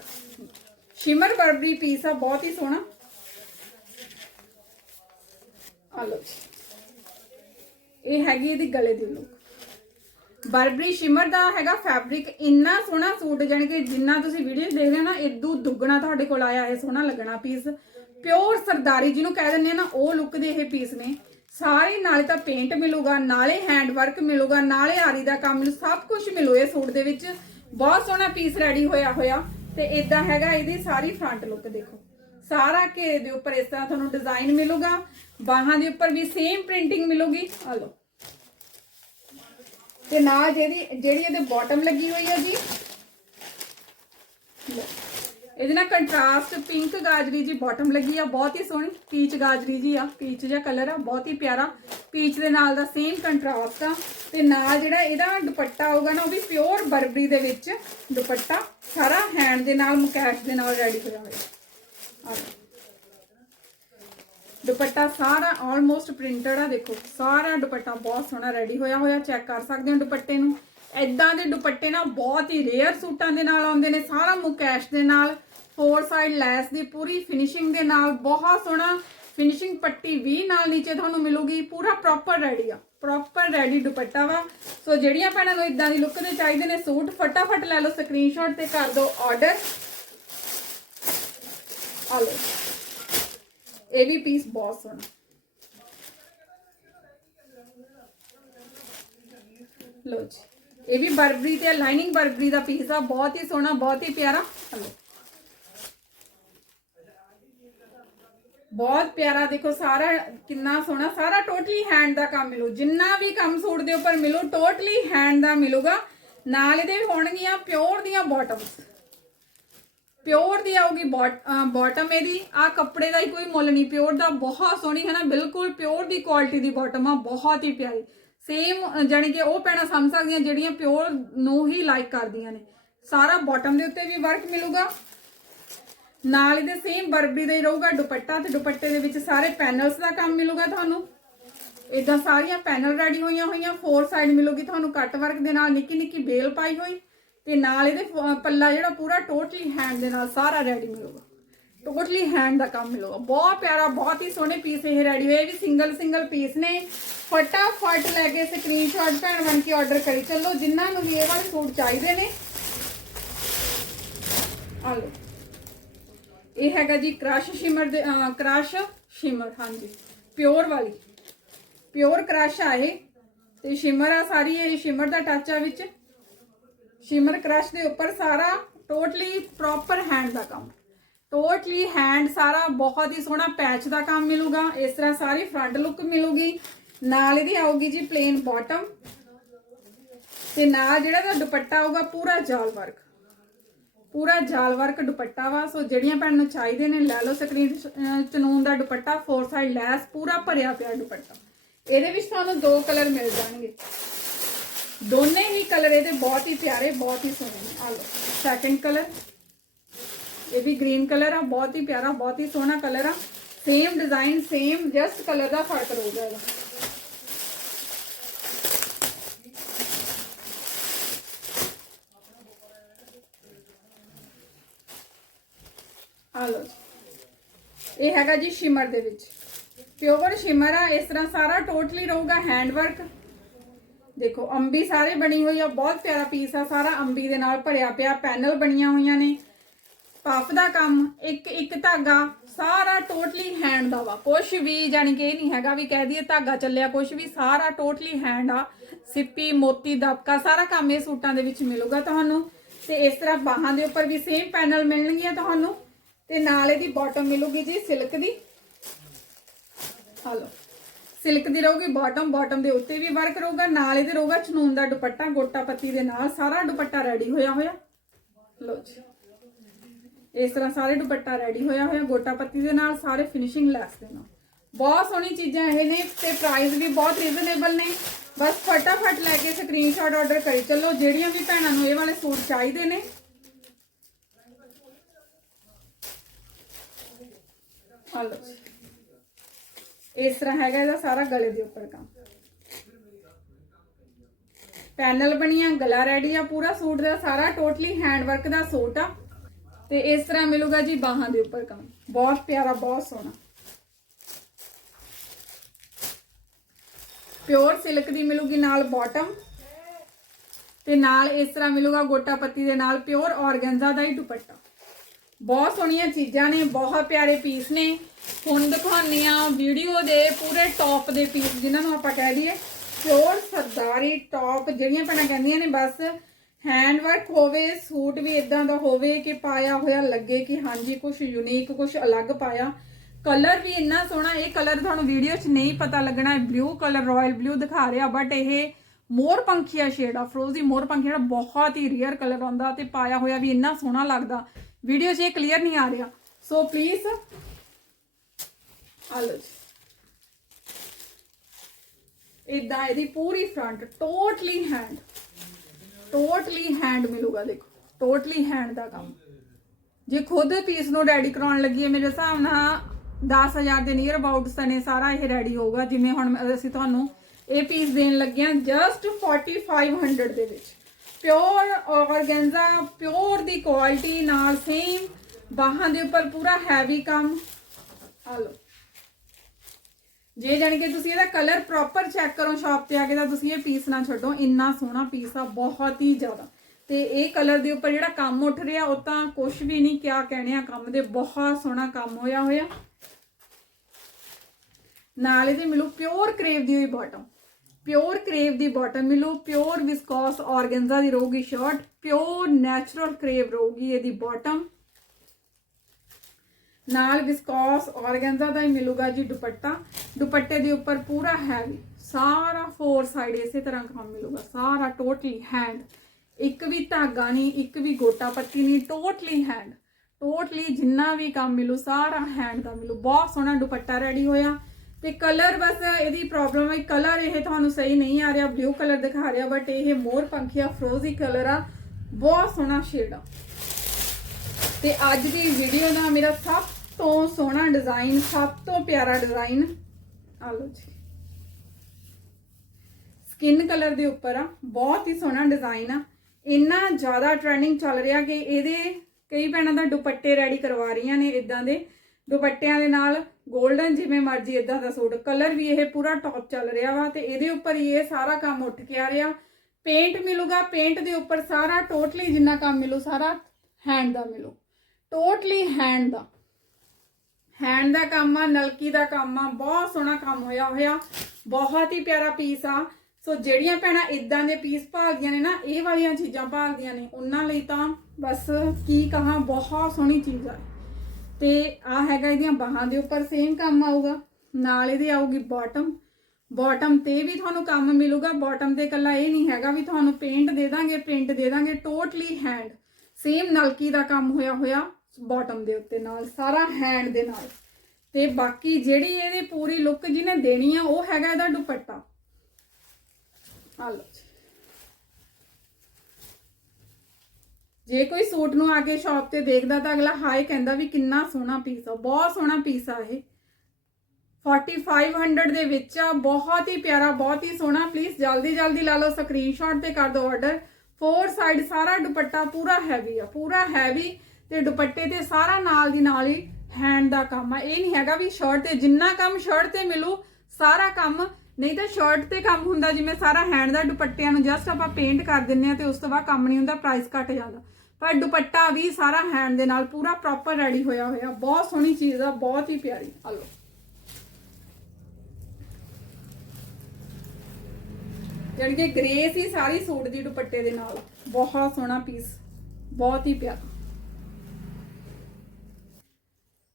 ਸ਼ਿਮਰ ਬਰਬਰੀ ਪੀਸ ਆ, ਬਹੁਤ ਹੀ ਸੋਹਣਾ। ਆ ਲਓ ਇਹ ਹੈਗੀ ਇਹਦੀ ਗਲੇ ਦੀ ਲੁੱਕ ਬਰਬਰੀ ਸ਼ਿਮਰ ਦਾ ਹੈਗਾ ਫੈਬਰਿਕ ਇੰਨਾ ਸੋਹਣਾ ਸੂਟ, ਜਾਣੀ ਕਿ ਜਿੰਨਾ ਤੁਸੀਂ ਵੀਡੀਓ ਦੇਖ ਰਹੇ ਹੋ ਨਾ ਇਦੋਂ ਦੁੱਗਣਾ ਤੁਹਾਡੇ ਕੋਲ ਆਇਆ ਇਹ ਸੋਹਣਾ ਲੱਗਣਾ ਪੀਸ ਪਿਓਰ ਸਰਦਾਰੀ ਜਿਹਨੂੰ ਕਹਿ ਦਿੰਦੇ ਆ ਨਾ, ਉਹ ਲੁੱਕ ਦੇ ਇਹ ਪੀਸ ਨੇ। ਸਾਰੇ ਨਾਲੇ ਤਾਂ ਪੇਂਟ ਮਿਲੂਗਾ, ਨਾਲੇ ਹੈਂਡ ਵਰਕ ਮਿਲੂਗਾ, ਨਾਲੇ ਆਰੀ ਦਾ ਕੰਮ ਮਿਲੂ, ਸਭ ਕੁਝ ਮਿਲੂ ਇਹ ਸੂਟ ਦੇ ਵਿੱਚ। ਬਹੁਤ ਸੋਹਣਾ ਪੀਸ ਰੈਡੀ ਹੋਇਆ ਹੋਇਆ। ਤੇ ਇਦਾਂ ਹੈਗਾ ਇਹਦੀ ਸਾਰੀ ਫਰੰਟ ਲੁੱਕ ਦੇਖੋ। ਸਾਰਾ ਘੇਰੇ ਦੇ ਉੱਪਰ ਇਸ ਤਰ੍ਹਾਂ ਤੁਹਾਨੂੰ ਡਿਜ਼ਾਈਨ ਮਿਲੂਗਾ। ਬਾਹਾਂ ਦੇ ਉੱਪਰ ਵੀ ਸੇਮ ਪ੍ਰਿੰਟਿੰਗ ਮਿਲੂਗੀ। ਆ ਲਓ। ਤੇ ਨਾਲ ਜਿਹੜੀ ਜਿਹੜੀ ਇਹਦੇ ਬਾਟਮ ਲੱਗੀ ਹੋਈ ਹੈ ਜੀ। ਇਹਦੇ ਨਾਲ ਕੰਟਰਾਸਟ ਪਿੰਕ ਗਾਜਰੀ ਜੀ ਬਾਟਮ ਲੱਗੀ ਆ, ਬਹੁਤ ਹੀ ਸੋਹਣੀ ਪੀਚ ਗਾਜਰੀ ਜੀ ਆ ਪੀਚ ਜਿਹਾ ਕਲਰ ਆ, ਬਹੁਤ ਹੀ ਪਿਆਰਾ। ਪੀਚ ਦੇ ਨਾਲ ਦਾ ਸੇਮ ਕੰਟਰਾਸਟ ਆ। ਤੇ ਨਾਲ ਜਿਹੜਾ ਇਹਦਾ ਦੁਪੱਟਾ ਆਊਗਾ ਨਾ, ਉਹ ਵੀ ਪਿਓਰ ਬਰਬਰੀ ਦੇ ਵਿੱਚ ਦੁਪੱਟਾ। ਸਾਰਾ ਹੈਂਡ ਦੇ ਨਾਲ, ਮੁਕੈਸ਼ ਦੇ ਨਾਲ ਰੈਡੀ ਹੋਇਆ ਹੋਇਆ। ਆ ਦੁਪੱਟਾ ਸਾਰਾ ਆਲਮੋਸਟ ਪ੍ਰਿੰਟਡ ਆ, ਦੇਖੋ। ਸਾਰਾ ਦੁਪੱਟਾ ਬਹੁਤ ਸੋਹਣਾ ਰੈਡੀ ਹੋਇਆ ਹੋਇਆ ਚੈੱਕ ਕਰ ਸਕਦੇ ਹੋ ਦੁਪੱਟੇ ਨੂੰ। ਐਦਾਂ ਦੇ ਦੁਪੱਟੇ ਨਾ ਬਹੁਤ ਹੀ ਰੇਅਰ ਸੂਟਾਂ ਦੇ ਨਾਲ ਆਉਂਦੇ ਨੇ, ਸਾਰਾ ਮੁਕੈਸ਼ ਦੇ ਨਾਲ ਫੋਰ ਸਾਈਡ ਲੈਸ ਦੀ ਪੂਰੀ ਫਿਨਿਸ਼ਿੰਗ ਦੇ ਨਾਲ, ਬਹੁਤ ਸੋਹਣਾ ਫਿਨਿਸ਼ਿੰਗ ਪੱਟੀ ਵੀ ਨਾਲ ਨੀਚੇ ਤੁਹਾਨੂੰ ਮਿਲੂਗੀ, ਪੂਰਾ ਪ੍ਰੋਪਰ ਰੈਡੀ ਆ। ਪ੍ਰੋਪਰ ਰੈਡੀ ਦੁਪੱਟਾ ਵਾ। ਸੋ ਜਿਹੜੀਆਂ ਭੈਣਾਂ ਨੂੰ ਇਦਾਂ ਦੀ ਲੁੱਕ ਦੇ ਚਾਹੀਦੇ ਨੇ, ਸੂਟ ਫਟਾਫਟ ਲੈ ਲਓ ਸਕਰੀਨਸ਼ਾਟ ਤੇ ਕਰ ਦਿਓ ਆਰਡਰ ਆ ਲਓ। ਇਹ ਵੀ ਪੀਸ ਬਹੁਤ ਸੋਹਣਾ ਲੋ ਜੀ ਇਹ ਵੀ ਬਰਬਰੀ ਤੇ ਲਾਈਨਿੰਗ ਬਰਬਰੀ ਦਾ ਪੀਸ ਆ ਬਹੁਤ ਹੀ ਸੋਹਣਾ ਬਹੁਤ ਹੀ ਪਿਆਰਾ ਹਲੋ ਬਹੁਤ ਪਿਆਰਾ ਦੇਖੋ ਸਾਰਾ ਕਿੰਨਾ ਸੋਹਣਾ ਸਾਰਾ ਟੋਟਲੀ ਹੈਂਡ ਦਾ ਕੰਮ ਮਿਲੂ ਜਿੰਨਾ ਵੀ ਕੰਮ ਸੂਟ ਦੇ ਉੱਪਰ ਮਿਲੂ ਟੋਟਲੀ ਹੈਂਡ ਦਾ ਮਿਲੂਗਾ ਨਾਲ ਇਹਦੇ ਹੋਣਗੀਆਂ ਪਿਓਰ ਦੀਆਂ ਬਾਟਮਸ ਪਿਓਰ ਦੀ ਆਊਗੀ ਬਾਟਮ ਇਹਦੀ। ਆ ਕੱਪੜੇ ਦਾ ਹੀ ਕੋਈ ਮੁੱਲ ਨਹੀਂ। ਪਿਓਰ ਦਾ ਬਹੁਤ ਸੋਹਣੀ ਹੈ ਨਾ। ਬਿਲਕੁਲ ਪਿਓਰ ਦੀ ਕੁਆਲਿਟੀ ਦੀ ਬਾਟਮ ਆ। ਬਹੁਤ ਹੀ ਪਿਆਰੀ। ਸੇਮ ਜਾਨੀ ਕਿ ਉਹ ਪੈਣਾ ਸਮਝ ਸਕਦੀਆਂ ਜਿਹੜੀਆਂ ਪਿਓਰ ਨੂੰ ਹੀ ਲਾਈਕ ਕਰਦੀਆਂ ਨੇ। ਸਾਰਾ ਬਾਟਮ ਦੇ ਉੱਤੇ ਵੀ ਵਰਕ ਮਿਲੂਗਾ। ਨਾਲ ਇਹਦੇ ਸੇਮ ਬਰਬਰੀ ਦਾ ਹੀ ਰਹੂਗਾ ਦੁਪੱਟਾ ਤੇ ਦੁਪੱਟੇ ਦੇ ਵਿੱਚ ਸਾਰੇ ਪੈਨਲਸ ਦਾ ਕੰਮ ਮਿਲੂਗਾ ਤੁਹਾਨੂੰ। ਇਦਾਂ ਸਾਰੀਆਂ ਪੈਨਲ ਰੈਡੀ ਹੋਈਆਂ ਹੋਈਆਂ। ਫੋਰ ਸਾਈਡ ਮਿਲੂਗੀ ਤੁਹਾਨੂੰ। ਕੱਟ ਵਰਕ ਦੇ ਨਾਲ ਨਿੱਕੀ ਨਿੱਕੀ ਬੇਲ ਪਾਈ ਹੋਈ। ਤੇ ਨਾਲ ਇਹਦੇ ਪੱਲਾ ਜਿਹੜਾ ਪੂਰਾ ਟੋਟਲੀ ਹੈਂਡ ਦੇ ਨਾਲ ਸਾਰਾ ਰੈਡੀ ਮਿਲੂਗਾ। ਟੋਟਲੀ ਹੈਂਡ ਦਾ ਕੰਮ ਮਿਲੂਗਾ। ਬਹੁਤ ਪਿਆਰਾ, ਬਹੁਤ ਹੀ ਸੋਹਣੇ ਪੀਸ ਇਹ ਰੈਡੀ ਹੋਏ। ਵੀ ਸਿੰਗਲ ਸਿੰਗਲ ਪੀਸ ਨੇ। ਫਟਾਫਟ ਲੈ ਕੇ ਸਕਰੀਨਸ਼ਾਟ ਭੈਣ ਬਣ ਕੇ ਆਰਡਰ ਕਰੀ। ਚੱਲੋ, ਜਿਨ੍ਹਾਂ ਨੂੰ ਵੀ ਇਹ ਵਾਲੇ ਸੂਟ ਚਾਹੀਦੇ ਨੇ। ਆ ਲਓ। ਇਹ ਹੈਗਾ ਜੀ ਕ੍ਰਸ਼ ਸ਼ਿਮਰ ਦੇ ਕ੍ਰਸ਼ ਸ਼ਿਮਰ ਹਾਂਜੀ। ਪਿਓਰ ਵਾਲੀ। ਪਿਓਰ ਕ੍ਰਸ਼ ਆ ਇਹ। ਤੇ ਸ਼ਿਮਰ ਆ ਸਾਰੀ, ਇਹ ਸ਼ਿਮਰ ਦਾ ਟੱਚ ਆ ਵਿੱਚ। ਸ਼ਿਮਰ ਕ੍ਰਸ਼ ਦੇ ਉੱਪਰ ਸਾਰਾ ਟੋਟਲੀ ਪ੍ਰੋਪਰ ਹੈਂਡ ਦਾ ਕੰਮ। ਟੋਟਲੀ ਹੈਂਡ ਸਾਰਾ ਬਹੁਤ ਹੀ ਸੋਹਣਾ ਪੈਚ ਦਾ ਕੰਮ ਮਿਲੂਗਾ। ਇਸ ਤਰ੍ਹਾਂ ਸਾਰੀ ਫਰੰਟ ਲੁੱਕ ਮਿਲੂਗੀ। ਨਾਲ ਇਹਦੀ ਆਊਗੀ ਜੀ ਪਲੇਨ ਬਾਟਮ ਤੇ ਨਾਲ ਜਿਹੜਾ ਦਾ ਦੁਪੱਟਾ ਆਊਗਾ, ਪੂਰਾ ਜਾਲ ਵਰਕ ਪੂਰਾ ਜਾਲ ਵਰਕ ਦੁਪੱਟਾ ਵਾ। ਸੋ ਜਿਹੜੀਆਂ ਭੈਣ ਨੂੰ ਚਾਹੀਦੇ ਨੇ, ਲੈ ਲਓ ਸਕਰੀਨ ਚਨੂਨ ਦਾ ਦੁਪੱਟਾ ਫੋਰ ਸਾਈਡ ਲੈਸ ਪੂਰਾ ਭਰਿਆ ਪਿਆ ਦੁਪੱਟਾ। ਇਹਦੇ ਵਿੱਚ ਤੁਹਾਨੂੰ ਦੋ ਕਲਰ ਮਿਲ ਜਾਣਗੇ। ਦੋਨੇ ਹੀ ਕਲਰ ਇਹਦੇ ਬਹੁਤ ਹੀ ਪਿਆਰੇ, ਬਹੁਤ ਹੀ ਸੋਹਣੇ ਆ ਲਓ ਸੈਕੰਡ ਕਲਰ ਇਹ ਵੀ ਗ੍ਰੀਨ ਕਲਰ ਆ, ਬਹੁਤ ਹੀ ਪਿਆਰਾ, ਬਹੁਤ ਹੀ ਸੋਹਣਾ ਕਲਰ ਆ। Same design same just colour ਦਾ ਫ਼ਰਕ ਰਹੂਗਾ ਇਹਦਾ। ਆ ਲਓ ਇਹ ਹੈਗਾ ਜੀ ਸ਼ਿਮਰ ਦੇ ਵਿੱਚ। ਪਿਓਰ ਸ਼ਿਮਰ ਆ, ਇਸ ਤਰ੍ਹਾਂ ਸਾਰਾ ਟੋਟਲੀ ਰਹੂਗਾ ਹੈਂਡ ਵਰਕ ਦੇਖੋ, ਅੰਬੀ ਸਾਰੇ ਬਣੀ ਹੋਈ ਆ, ਬਹੁਤ ਪਿਆਰਾ ਪੀਸ ਆ, ਸਾਰਾ ਅੰਬੀ ਦੇ ਨਾਲ ਭਰਿਆ ਪਿਆ ਪੈਨਲ ਬਣੀਆਂ ਹੋਈਆਂ ਨੇ। ਪਫ ਦਾ ਕੰਮ, ਇੱਕ ਇੱਕ ਧਾਗਾ, ਸਾਰਾ ਟੋਟਲੀ ਹੈਂਡ ਦਾ ਵਾ। ਕੁਝ ਵੀ ਜਾਣੀ ਕਿ ਇਹ ਨਹੀਂ ਹੈਗਾ ਵੀ ਕਹਿ ਦਈਏ ਧਾਗਾ ਚੱਲਿਆ ਕੁਝ ਵੀ, ਸਾਰਾ ਟੋਟਲੀ ਹੈਂਡ ਆ। ਸਿੱਪੀ, ਮੋਤੀ, ਦਬਕਾ, ਸਾਰਾ ਕੰਮ ਇਹ ਸੂਟਾਂ ਦੇ ਵਿੱਚ ਮਿਲੂਗਾ ਤੁਹਾਨੂੰ। ਤੇ ਇਸ ਤਰ੍ਹਾਂ ਬਾਹਾਂ ਦੇ ਉੱਪਰ ਵੀ ਸੇਮ ਪੈਨਲ ਮਿਲਣਗੀਆਂ ਤੁਹਾਨੂੰ। ਤੇ ਨਾਲ ਇਹਦੀ ਬਾਟਮ ਮਿਲੂਗੀ ਜੀ ਸਿਲਕ ਦੀ। ਹਲੋ ਸਿਲਕ ਦੀ ਰਹੂਗੀ ਬਾਟਮ ਬਾਟਮ ਦੇ ਉੱਤੇ ਵੀ ਵਰਕ ਰਹੂਗਾ, ਨਾਲ ਇਹਦੇ ਰਹੂਗਾ ਚਨੂਨ ਦਾ ਦੁਪੱਟਾ, ਗੋਟਾ ਪੱਤੀ ਦੇ ਨਾਲ ਸਾਰਾ ਦੁਪੱਟਾ ਰੈਡੀ ਹੋਇਆ ਹੋਇਆ। ਲੋ ਜੀ। ਇਸ ਤਰ੍ਹਾਂ ਸਾਰੇ ਦੁਪੱਟਾ ਰੈਡੀ ਹੋਇਆ ਹੋਇਆ, ਗੋਟਾ ਪੱਤੀ ਦੇ ਨਾਲ ਸਾਰੇ ਫਿਨਿਸ਼ਿੰਗ ਲੈਸ ਦੇ ਨਾਲ। ਬਹੁਤ ਸੋਹਣੀ ਚੀਜ਼ਾਂ ਇਹ ਨੇ ਤੇ ਪ੍ਰਾਈਸ ਵੀ ਬਹੁਤ ਰੀਜ਼ਨੇਬਲ ਨੇ। ਬਸ ਫਟਾਫਟ ਲੈ ਕੇ ਸਕਰੀਨਸ਼ਾਟ ਆਰਡਰ ਕਰੀ ਚੱਲੋ, ਜਿਹੜੀਆਂ ਵੀ ਭੈਣਾਂ ਨੂੰ ਇਹ ਵਾਲੇ ਸੂਟ ਚਾਹੀਦੇ ਨੇ। ਹਲੋ ਇਸ ਤਰ੍ਹਾਂ ਹੈਗਾ ਇਹਦਾ ਸਾਰਾ ਗਲੇ ਦੇ ਉੱਪਰ ਕੰਮ। ਪੈਨਲ ਬਣੀਆਂ, ਗਲਾ ਰੈਡੀ ਆ ਪੂਰਾ, ਸੂਟ ਦਾ ਸਾਰਾ ਟੋਟਲੀ ਹੈਂਡ ਵਰਕ ਦਾ ਸੂਟ ਆ। ਤੇ ਇਸ ਤਰ੍ਹਾਂ ਮਿਲੂਗਾ ਜੀ ਬਾਹਾਂ ਦੇ ਉੱਪਰ ਕੰਮ। ਬਹੁਤ ਪਿਆਰਾ, ਬਹੁਤ ਸੋਹਣਾ। ਪਿਓਰ ਸਿਲਕ ਦੀ ਮਿਲੂਗੀ ਨਾਲ ਬਾਟਮ ਤੇ ਨਾਲ ਇਸ ਤਰ੍ਹਾਂ ਮਿਲੂਗਾ ਗੋਟਾ ਪੱਤੀ ਦੇ ਨਾਲ ਪਿਓਰ ਔਰਗੈਂਜ਼ਾ ਦਾ ਹੀ ਦੁਪੱਟਾ। ਬਹੁਤ ਸੋਹਣੀਆਂ ਚੀਜ਼ਾਂ ਨੇ, ਬਹੁਤ ਪਿਆਰੇ ਪੀਸ ਨੇ। ਹੁਣ ਦਿਖਾਉਣੀ ਆ ਵੀਡੀਓ ਦੇ ਪੂਰੇ ਟੌਪ ਦੇ ਪੀਸ ਜਿਨ੍ਹਾਂ ਨੂੰ ਆਪਾਂ ਕਹਿ ਦਈਏ। ਪਿਓਰ ਸਰਦਾਰੀ ਟੌਪ ਜਿਹੜੀਆਂ ਭੈਣਾਂ ਕਹਿੰਦੀਆਂ ਨੇ, ਬਸ ਹੈਂਡ ਵਰਕ ਹੋਵੇ, ਸੂਟ ਵੀ ਇਦਾਂ ਦਾ ਹੋਵੇ ਕਿ ਪਾਇਆ ਹੋਇਆ ਲੱਗੇ ਕਿ ਹਾਂਜੀ ਕੁਝ ਯੂਨੀਕ ਕੁਝ ਅਲੱਗ ਪਾਇਆ। ਕਲਰ ਵੀ ਇੰਨਾ ਸੋਹਣਾ, ਇਹ ਕਲਰ ਤੁਹਾਨੂੰ ਵੀਡੀਓ 'ਚ ਨਹੀਂ ਪਤਾ ਲੱਗਣਾ ਹੈ ਬਲੂ ਕਲਰ ਰਾਇਲ ਬਲੂ ਦਿਖਾ ਰਿਹਾ ਬਟ ਇਹ ਮੋਰ ਪੰਖੀਆ ਸ਼ੇਡ ਆ ਫਰੋਜ਼ੀ ਮੋਰ ਪੰਖੀ ਜਿਹੜਾ ਬਹੁਤ ਹੀ ਰੀਅਰ ਕਲਰ ਆਉਂਦਾ ਤੇ ਪਾਇਆ ਹੋਇਆ ਵੀ ਇੰਨਾ ਸੋਹਣਾ ਲੱਗਦਾ। ਵੀਡੀਓ 'ਚ ਇਹ ਕਲੀਅਰ ਨਹੀਂ ਆ ਰਿਹਾ। ਸੋ ਪਲੀਜ਼ ਆ ਲਓ ਜੀ। ਇਦਾਂ ਇਹਦੀ ਪੂਰੀ front totally hand totally hand ਮਿਲੂਗਾ, ਦੇਖੋ। ਟੋਟਲੀ ਹੈਂਡ ਦਾ ਕੰਮ। ਜੇ ਖੁਦ ਪੀਸ ਨੂੰ ਰੈਡੀ ਕਰਾਉਣ ਲੱਗੀ ਹੈ, ਮੇਰੇ ਹਿਸਾਬ ਨਾਲ 10000 ਦੇ ਨੀਅਰ ਅਬਾਊਟ ਸਨੇ ਸਾਰਾ ਇਹ ਰੈਡੀ ਹੋਊਗਾ, ਜਿਵੇਂ ਹੁਣ ਅਸੀਂ ਤੁਹਾਨੂੰ ਇਹ ਪੀਸ ਦੇਣ ਲੱਗੇ ਹਾਂ ਜਸਟ 4500 ਦੇ ਵਿੱਚ। ਪਿਓਰ ਔਰਗੈਂਜ਼ਾ ਪਿਓਰ ਦੀ ਕੁਆਲਿਟੀ ਨਾਲ ਸੇਮ ਬਾਹਾਂ ਦੇ ਉੱਪਰ ਪੂਰਾ ਹੈਵੀ ਕੰਮ। ਆ ਲਓ। ਜੇ ਜਾਣੀ ਕਿ ਤੁਸੀਂ ਇਹਦਾ ਕਲਰ ਪ੍ਰੋਪਰ ਚੈੱਕ ਕਰੋ ਸ਼ਾਪ ਤੇ ਆ ਕੇ ਤਾਂ ਤੁਸੀਂ ਇਹ ਪੀਸ ਨਾ ਛੱਡੋ। ਇੰਨਾ ਸੋਹਣਾ ਪੀਸ ਆ, ਬਹੁਤ ਹੀ ਜ਼ਿਆਦਾ। ਤੇ ਇਹ ਕਲਰ ਦੇ ਉੱਪਰ ਜਿਹੜਾ ਕੰਮ ਉੱਠ ਰਿਹਾ, ਉਹ ਤਾਂ ਕੁਝ ਵੀ ਨਹੀਂ, ਕਿਆ ਕਹਿਣੇ ਆ, ਕੰਮ ਦੇ ਬਹੁਤ ਸੋਹਣਾ ਕੰਮ ਹੋਇਆ ਹੋਇਆ। ਨਾਲ ਇਹਦੇ ਮਿਲੂ ਪਿਓਰ ਕਰੇਵ ਦੀ ਹੋਈ ਬਾਟਮ ਪਿਓਰ ਕਰੇਵ ਦੀ ਬਾਟਮ ਮਿਲੂ ਪਿਓਰ ਵਿਸਕੋਸ ਆਰਗੈਂਜ਼ਾ ਦੀ ਰਹੂਗੀ ਸ਼ਰਟ ਪਿਓਰ ਨੈਚੁਰਲ ਕਰੇਵ ਰਹੂਗੀ ਇਹਦੀ ਬਾਟਮ ਨਾਲ ਵਿਸਕੋਸ ਆਰਗੈਂਜ਼ਾ ਦਾ ਹੀ ਮਿਲੂਗਾ ਜੀ ਦੁਪੱਟਾ। ਦੁਪੱਟੇ ਦੇ ਉੱਪਰ ਪੂਰਾ ਹੈਵੀ ਸਾਰਾ ਫੋਰ ਸਾਈਡ ਇਸੇ ਤਰ੍ਹਾਂ ਕੰਮ ਮਿਲੂਗਾ, ਸਾਰਾ ਟੋਟਲੀ ਹੈਂਡ ਇੱਕ ਵੀ ਧਾਗਾ ਨਹੀਂ, ਇੱਕ ਵੀ ਗੋਟਾ ਪੱਤੀ ਨਹੀਂ ਟੋਟਲੀ ਹੈਂਡ ਟੋਟਲੀ ਜਿੰਨਾ ਵੀ ਕੰਮ ਮਿਲੂ, ਸਾਰਾ ਹੈਂਡ ਦਾ ਮਿਲੂ। ਬਹੁਤ ਸੋਹਣਾ ਦੁਪੱਟਾ ਰੈਡੀ ਹੋਇਆ। ਤੇ ਕਲਰ ਬਸ ਇਹਦੀ ਪ੍ਰੋਬਲਮ ਹੈ ਕਲਰ ਇਹ ਤੁਹਾਨੂੰ ਸਹੀ ਨਹੀਂ ਆ ਰਿਹਾ ਬਲੂ ਕਲਰ ਦਿਖਾ ਰਿਹਾ ਬਟ ਇਹ ਮੋਰ ਪੰਖੀਆ ਫਰੋਜ਼ੀ ਕਲਰ ਆ। ਬਹੁਤ ਸੋਹਣਾ ਸ਼ੇਡ ਆ। ਤੇ ਅੱਜ ਦੀ ਵੀਡੀਓ ਦਾ ਮੇਰਾ ਸਭ ਤੋਂ ਸੋਹਣਾ ਡਿਜ਼ਾਈਨ ਸਭ ਤੋਂ ਪਿਆਰਾ ਡਿਜ਼ਾਈਨ ਆ ਲਓ ਜੀ। ਸਕਿਨ ਕਲਰ ਦੇ ਉੱਪਰ ਆ, ਬਹੁਤ ਹੀ ਸੋਹਣਾ ਡਿਜ਼ਾਈਨ ਆ। ਇੰਨਾ ਜ਼ਿਆਦਾ ਟ੍ਰੈਂਡਿੰਗ ਚੱਲ ਰਿਹਾ ਕਿ ਇਹਦੇ ਕਈ ਭੈਣਾਂ ਦਾ ਦੁਪੱਟੇ ਰੈਡੀ ਕਰਵਾ ਰਹੀਆਂ ਨੇ ਇਦਾਂ ਦੇ। ਦੁਪੱਟਿਆਂ ਦੇ ਨਾਲ 골ਡਨ ਜਿਵੇਂ ਮਰਜ਼ੀ ਇਦਾਂ ਦਾ ਸੂਟ, ਕਲਰ ਵੀ ਇਹ ਪੂਰਾ ਟੌਪ ਚੱਲ ਰਿਹਾ ਵਾ ਤੇ ਇਹਦੇ ਉੱਪਰ ਹੀ ਇਹ ਸਾਰਾ ਕੰਮ ਉੱਠ ਕੇ ਆ ਰਿਹਾ। ਪੇਂਟ ਮਿਲੂਗਾ ਪੇਂਟ ਦੇ ਉੱਪਰ ਸਾਰਾ ਟੋਟਲੀ ਜਿੰਨਾ ਕੰਮ ਮਿਲੂ, ਸਾਰਾ ਹੈਂਡ ਦਾ ਮਿਲੂ। ਟੋਟਲੀ ਹੈਂਡ ਦਾ। ਹੈਂਡ ਦਾ ਕੰਮ ਆ, ਨਲਕੀ ਦਾ ਕੰਮ ਆ, ਬਹੁਤ ਸੋਹਣਾ ਕੰਮ ਹੋਇਆ ਹੋਇਆ। ਬਹੁਤ ਹੀ ਪਿਆਰਾ ਪੀਸ ਆ। ਸੋ ਜਿਹੜੀਆਂ ਭੈਣਾਂ ਇਦਾਂ ਦੇ ਪੀਸ ਭਾਲਦੀਆਂ ਨੇ ਨਾ, ਇਹ ਵਾਲੀਆਂ ਚੀਜ਼ਾਂ ਭਾਲਦੀਆਂ ਨੇ, ਉਹਨਾਂ ਲਈ ਤਾਂ ਬਸ ਕੀ ਕਹਾਂ, ਬਹੁਤ ਸੋਹਣੀ ਚੀਜ਼ ਆ। ਤੇ ਆ ਹੈਗਾ ਇਹਦੀਆਂ ਬਾਹਾਂ ਦੇ ਉੱਪਰ ਸੇਮ ਕੰਮ ਆਊਗਾ। ਨਾਲ ਇਹਦੇ ਆਊਗੀ ਬਾਟਮ ਬਾਟਮ ਤੇ ਵੀ ਤੁਹਾਨੂੰ ਕੰਮ ਮਿਲੂਗਾ। ਬਾਟਮ ਤੇ ਇਕੱਲਾ ਇਹ ਨਹੀਂ ਹੈਗਾ ਵੀ ਤੁਹਾਨੂੰ ਪੇਂਟ ਦੇ ਦਾਂਗੇ ਪ੍ਰਿੰਟ ਦੇ ਦਾਂਗੇ। ਟੋਟਲੀ ਹੈਂਡ ਸੇਮ ਨਲਕੀ ਦਾ ਕੰਮ ਹੋਇਆ ਹੋਇਆ ਬਾਟਮ ਦੇ ਉੱਤੇ ਨਾਲ, ਸਾਰਾ ਹੈਂਡ ਦੇ ਨਾਲ। ਤੇ ਬਾਕੀ ਜਿਹੜੀ ਇਹਦੀ ਪੂਰੀ ਲੁੱਕ ਜਿਹਨੇ ਦੇਣੀ ਆ, ਉਹ ਹੈਗਾ ਇਹਦਾ ਦੁਪੱਟਾ। ਆ ਲਓ ਜੇ ਕੋਈ ਸੂਟ ਨੂੰ ਆ ਕੇ ਸ਼ਾਪ ਤੇ ਦੇਖਦਾ ਤਾਂ ਅਗਲਾ, ਹਾਏ, ਕਹਿੰਦਾ ਵੀ ਕਿੰਨਾ ਸੋਹਣਾ ਪੀਸ ਆ, ਬਹੁਤ ਸੋਹਣਾ ਪੀਸ ਆ ਇਹ। 4500 ਦੇ ਵਿੱਚ ਆ, ਬਹੁਤ ਹੀ ਪਿਆਰਾ, ਬਹੁਤ ਹੀ ਸੋਹਣਾ ਪਲੀਜ਼ ਜਲਦੀ ਜਲਦੀ ਲਾ ਲਓ ਸਕਰੀਨਸ਼ਾਟ ਤੇ ਕਰ ਦਿਓ ਆਰਡਰ ਫੋਰ ਸਾਈਡ ਸਾਰਾ ਦੁਪੱਟਾ ਪੂਰਾ ਹੈਵੀ ਆ, ਪੂਰਾ ਹੈਵੀ ਤੇ ਦੁਪੱਟੇ ਤੇ ਸਾਰਾ ਨਾਲ ਦੀ ਨਾਲ ਹੀ ਹੈਂਡ ਦਾ ਕੰਮ ਆ। ਇਹ ਨਹੀਂ ਹੈਗਾ ਵੀ ਸ਼ਰਟ ਤੇ ਜਿੰਨਾ ਕੰਮ ਸ਼ਰਟ ਤੇ ਮਿਲੂ, ਸਾਰਾ ਕੰਮ। ਨਹੀਂ ਤਾਂ ਸ਼ਰਟ ਤੇ ਕੰਮ ਹੁੰਦਾ, ਜਿਵੇਂ ਸਾਰਾ ਹੈਂਡ ਦਾ ਦੁਪੱਟਿਆਂ ਨੂੰ ਜਸਟ ਆਪਾਂ ਪੇਂਟ ਕਰ ਦਿੰਨੇ ਆ ਤੇ ਉਸ ਤੋਂ ਬਾਅਦ ਕੰਮ ਨਹੀਂ ਹੁੰਦਾ ਪ੍ਰਾਈਸ ਘਟ ਜਾਂਦਾ। ਪਰ ਦੁਪੱਟਾ ਵੀ ਸਾਰਾ ਹੈਂਡ ਦੇ ਨਾਲ ਪੂਰਾ ਪ੍ਰੋਪਰ ਰੈਡੀ ਹੋਇਆ ਹੋਇਆ। ਬਹੁਤ ਸੋਹਣੀ ਚੀਜ਼ ਆ, ਬਹੁਤ ਹੀ ਪਿਆਰੀ। ਆ ਲਓ। ਜਾਣੀ ਕਿ ਗ੍ਰੇ ਸੀ ਸਾਰੀ ਸੂਟ ਦੀ ਦੁਪੱਟੇ ਦੇ ਨਾਲ। ਬਹੁਤ ਸੋਹਣਾ ਪੀਸ ਬਹੁਤ ਹੀ ਪਿਆਰਾ।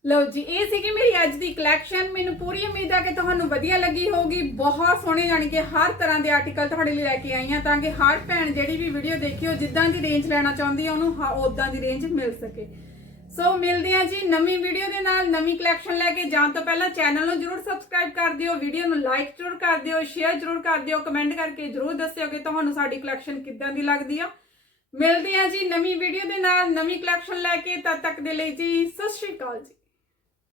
ਲਓ ਜੀ, ਇਹ ਸੀਗੀ ਮੇਰੀ ਅੱਜ ਦੀ ਕਲੈਕਸ਼ਨ ਮੈਨੂੰ ਪੂਰੀ ਉਮੀਦ ਹੈ ਕਿ ਤੁਹਾਨੂੰ ਵਧੀਆ ਲੱਗੀ ਹੋਊਗੀ। ਬਹੁਤ ਸੋਹਣੇ ਜਾਣੀ ਕਿ ਹਰ ਤਰ੍ਹਾਂ ਦੇ ਆਰਟੀਕਲ ਤੁਹਾਡੇ ਲਈ ਲੈ ਕੇ ਆਈ ਹਾਂ, ਤਾਂ ਕਿ ਹਰ ਭੈਣ ਜਿਹੜੀ ਵੀ ਵੀਡੀਓ ਦੇਖੀ ਉਹ ਜਿੱਦਾਂ ਦੀ ਰੇਂਜ ਲੈਣਾ ਚਾਹੁੰਦੀ ਹੈ, ਉਹਨੂੰ ਹ- ਉਦਾਂ ਦੀ ਰੇਂਜ ਮਿਲ ਸਕੇ। ਸੋ ਮਿਲਦੇ ਹਾਂ ਜੀ ਨਵੀਂ ਵੀਡੀਓ ਦੇ ਨਾਲ, ਨਵੀਂ ਕਲੈਕਸ਼ਨ ਲੈ ਕੇ। ਜਾਣ ਤੋਂ ਪਹਿਲਾਂ ਚੈਨਲ ਨੂੰ ਜਰੂਰ ਸਬਸਕ੍ਰਾਈਬ ਕਰ ਦਿਓ ਵੀਡੀਓ ਨੂੰ ਲਾਈਕ ਜਰੂਰ ਕਰ ਦਿਓ ਸ਼ੇਅਰ ਜਰੂਰ ਕਰ ਦਿਓ ਕਮੈਂਟ ਕਰਕੇ ਜਰੂਰ ਦੱਸਿਓ ਕਿ ਤੁਹਾਨੂੰ ਸਾਡੀ ਕਲੈਕਸ਼ਨ ਕਿੱਦਾਂ ਦੀ ਲੱਗਦੀ ਆ। ਮਿਲਦੇ ਹਾਂ ਜੀ ਨਵੀਂ ਵੀਡੀਓ ਦੇ ਨਾਲ, ਨਵੀਂ ਕਲੈਕਸ਼ਨ ਲੈ ਕੇ। ਤਦ ਤੱਕ ਦੇ ਲਈ ਜੀ, ਸਤਿ ਸ਼੍ਰੀ ਅਕਾਲ ਜੀ।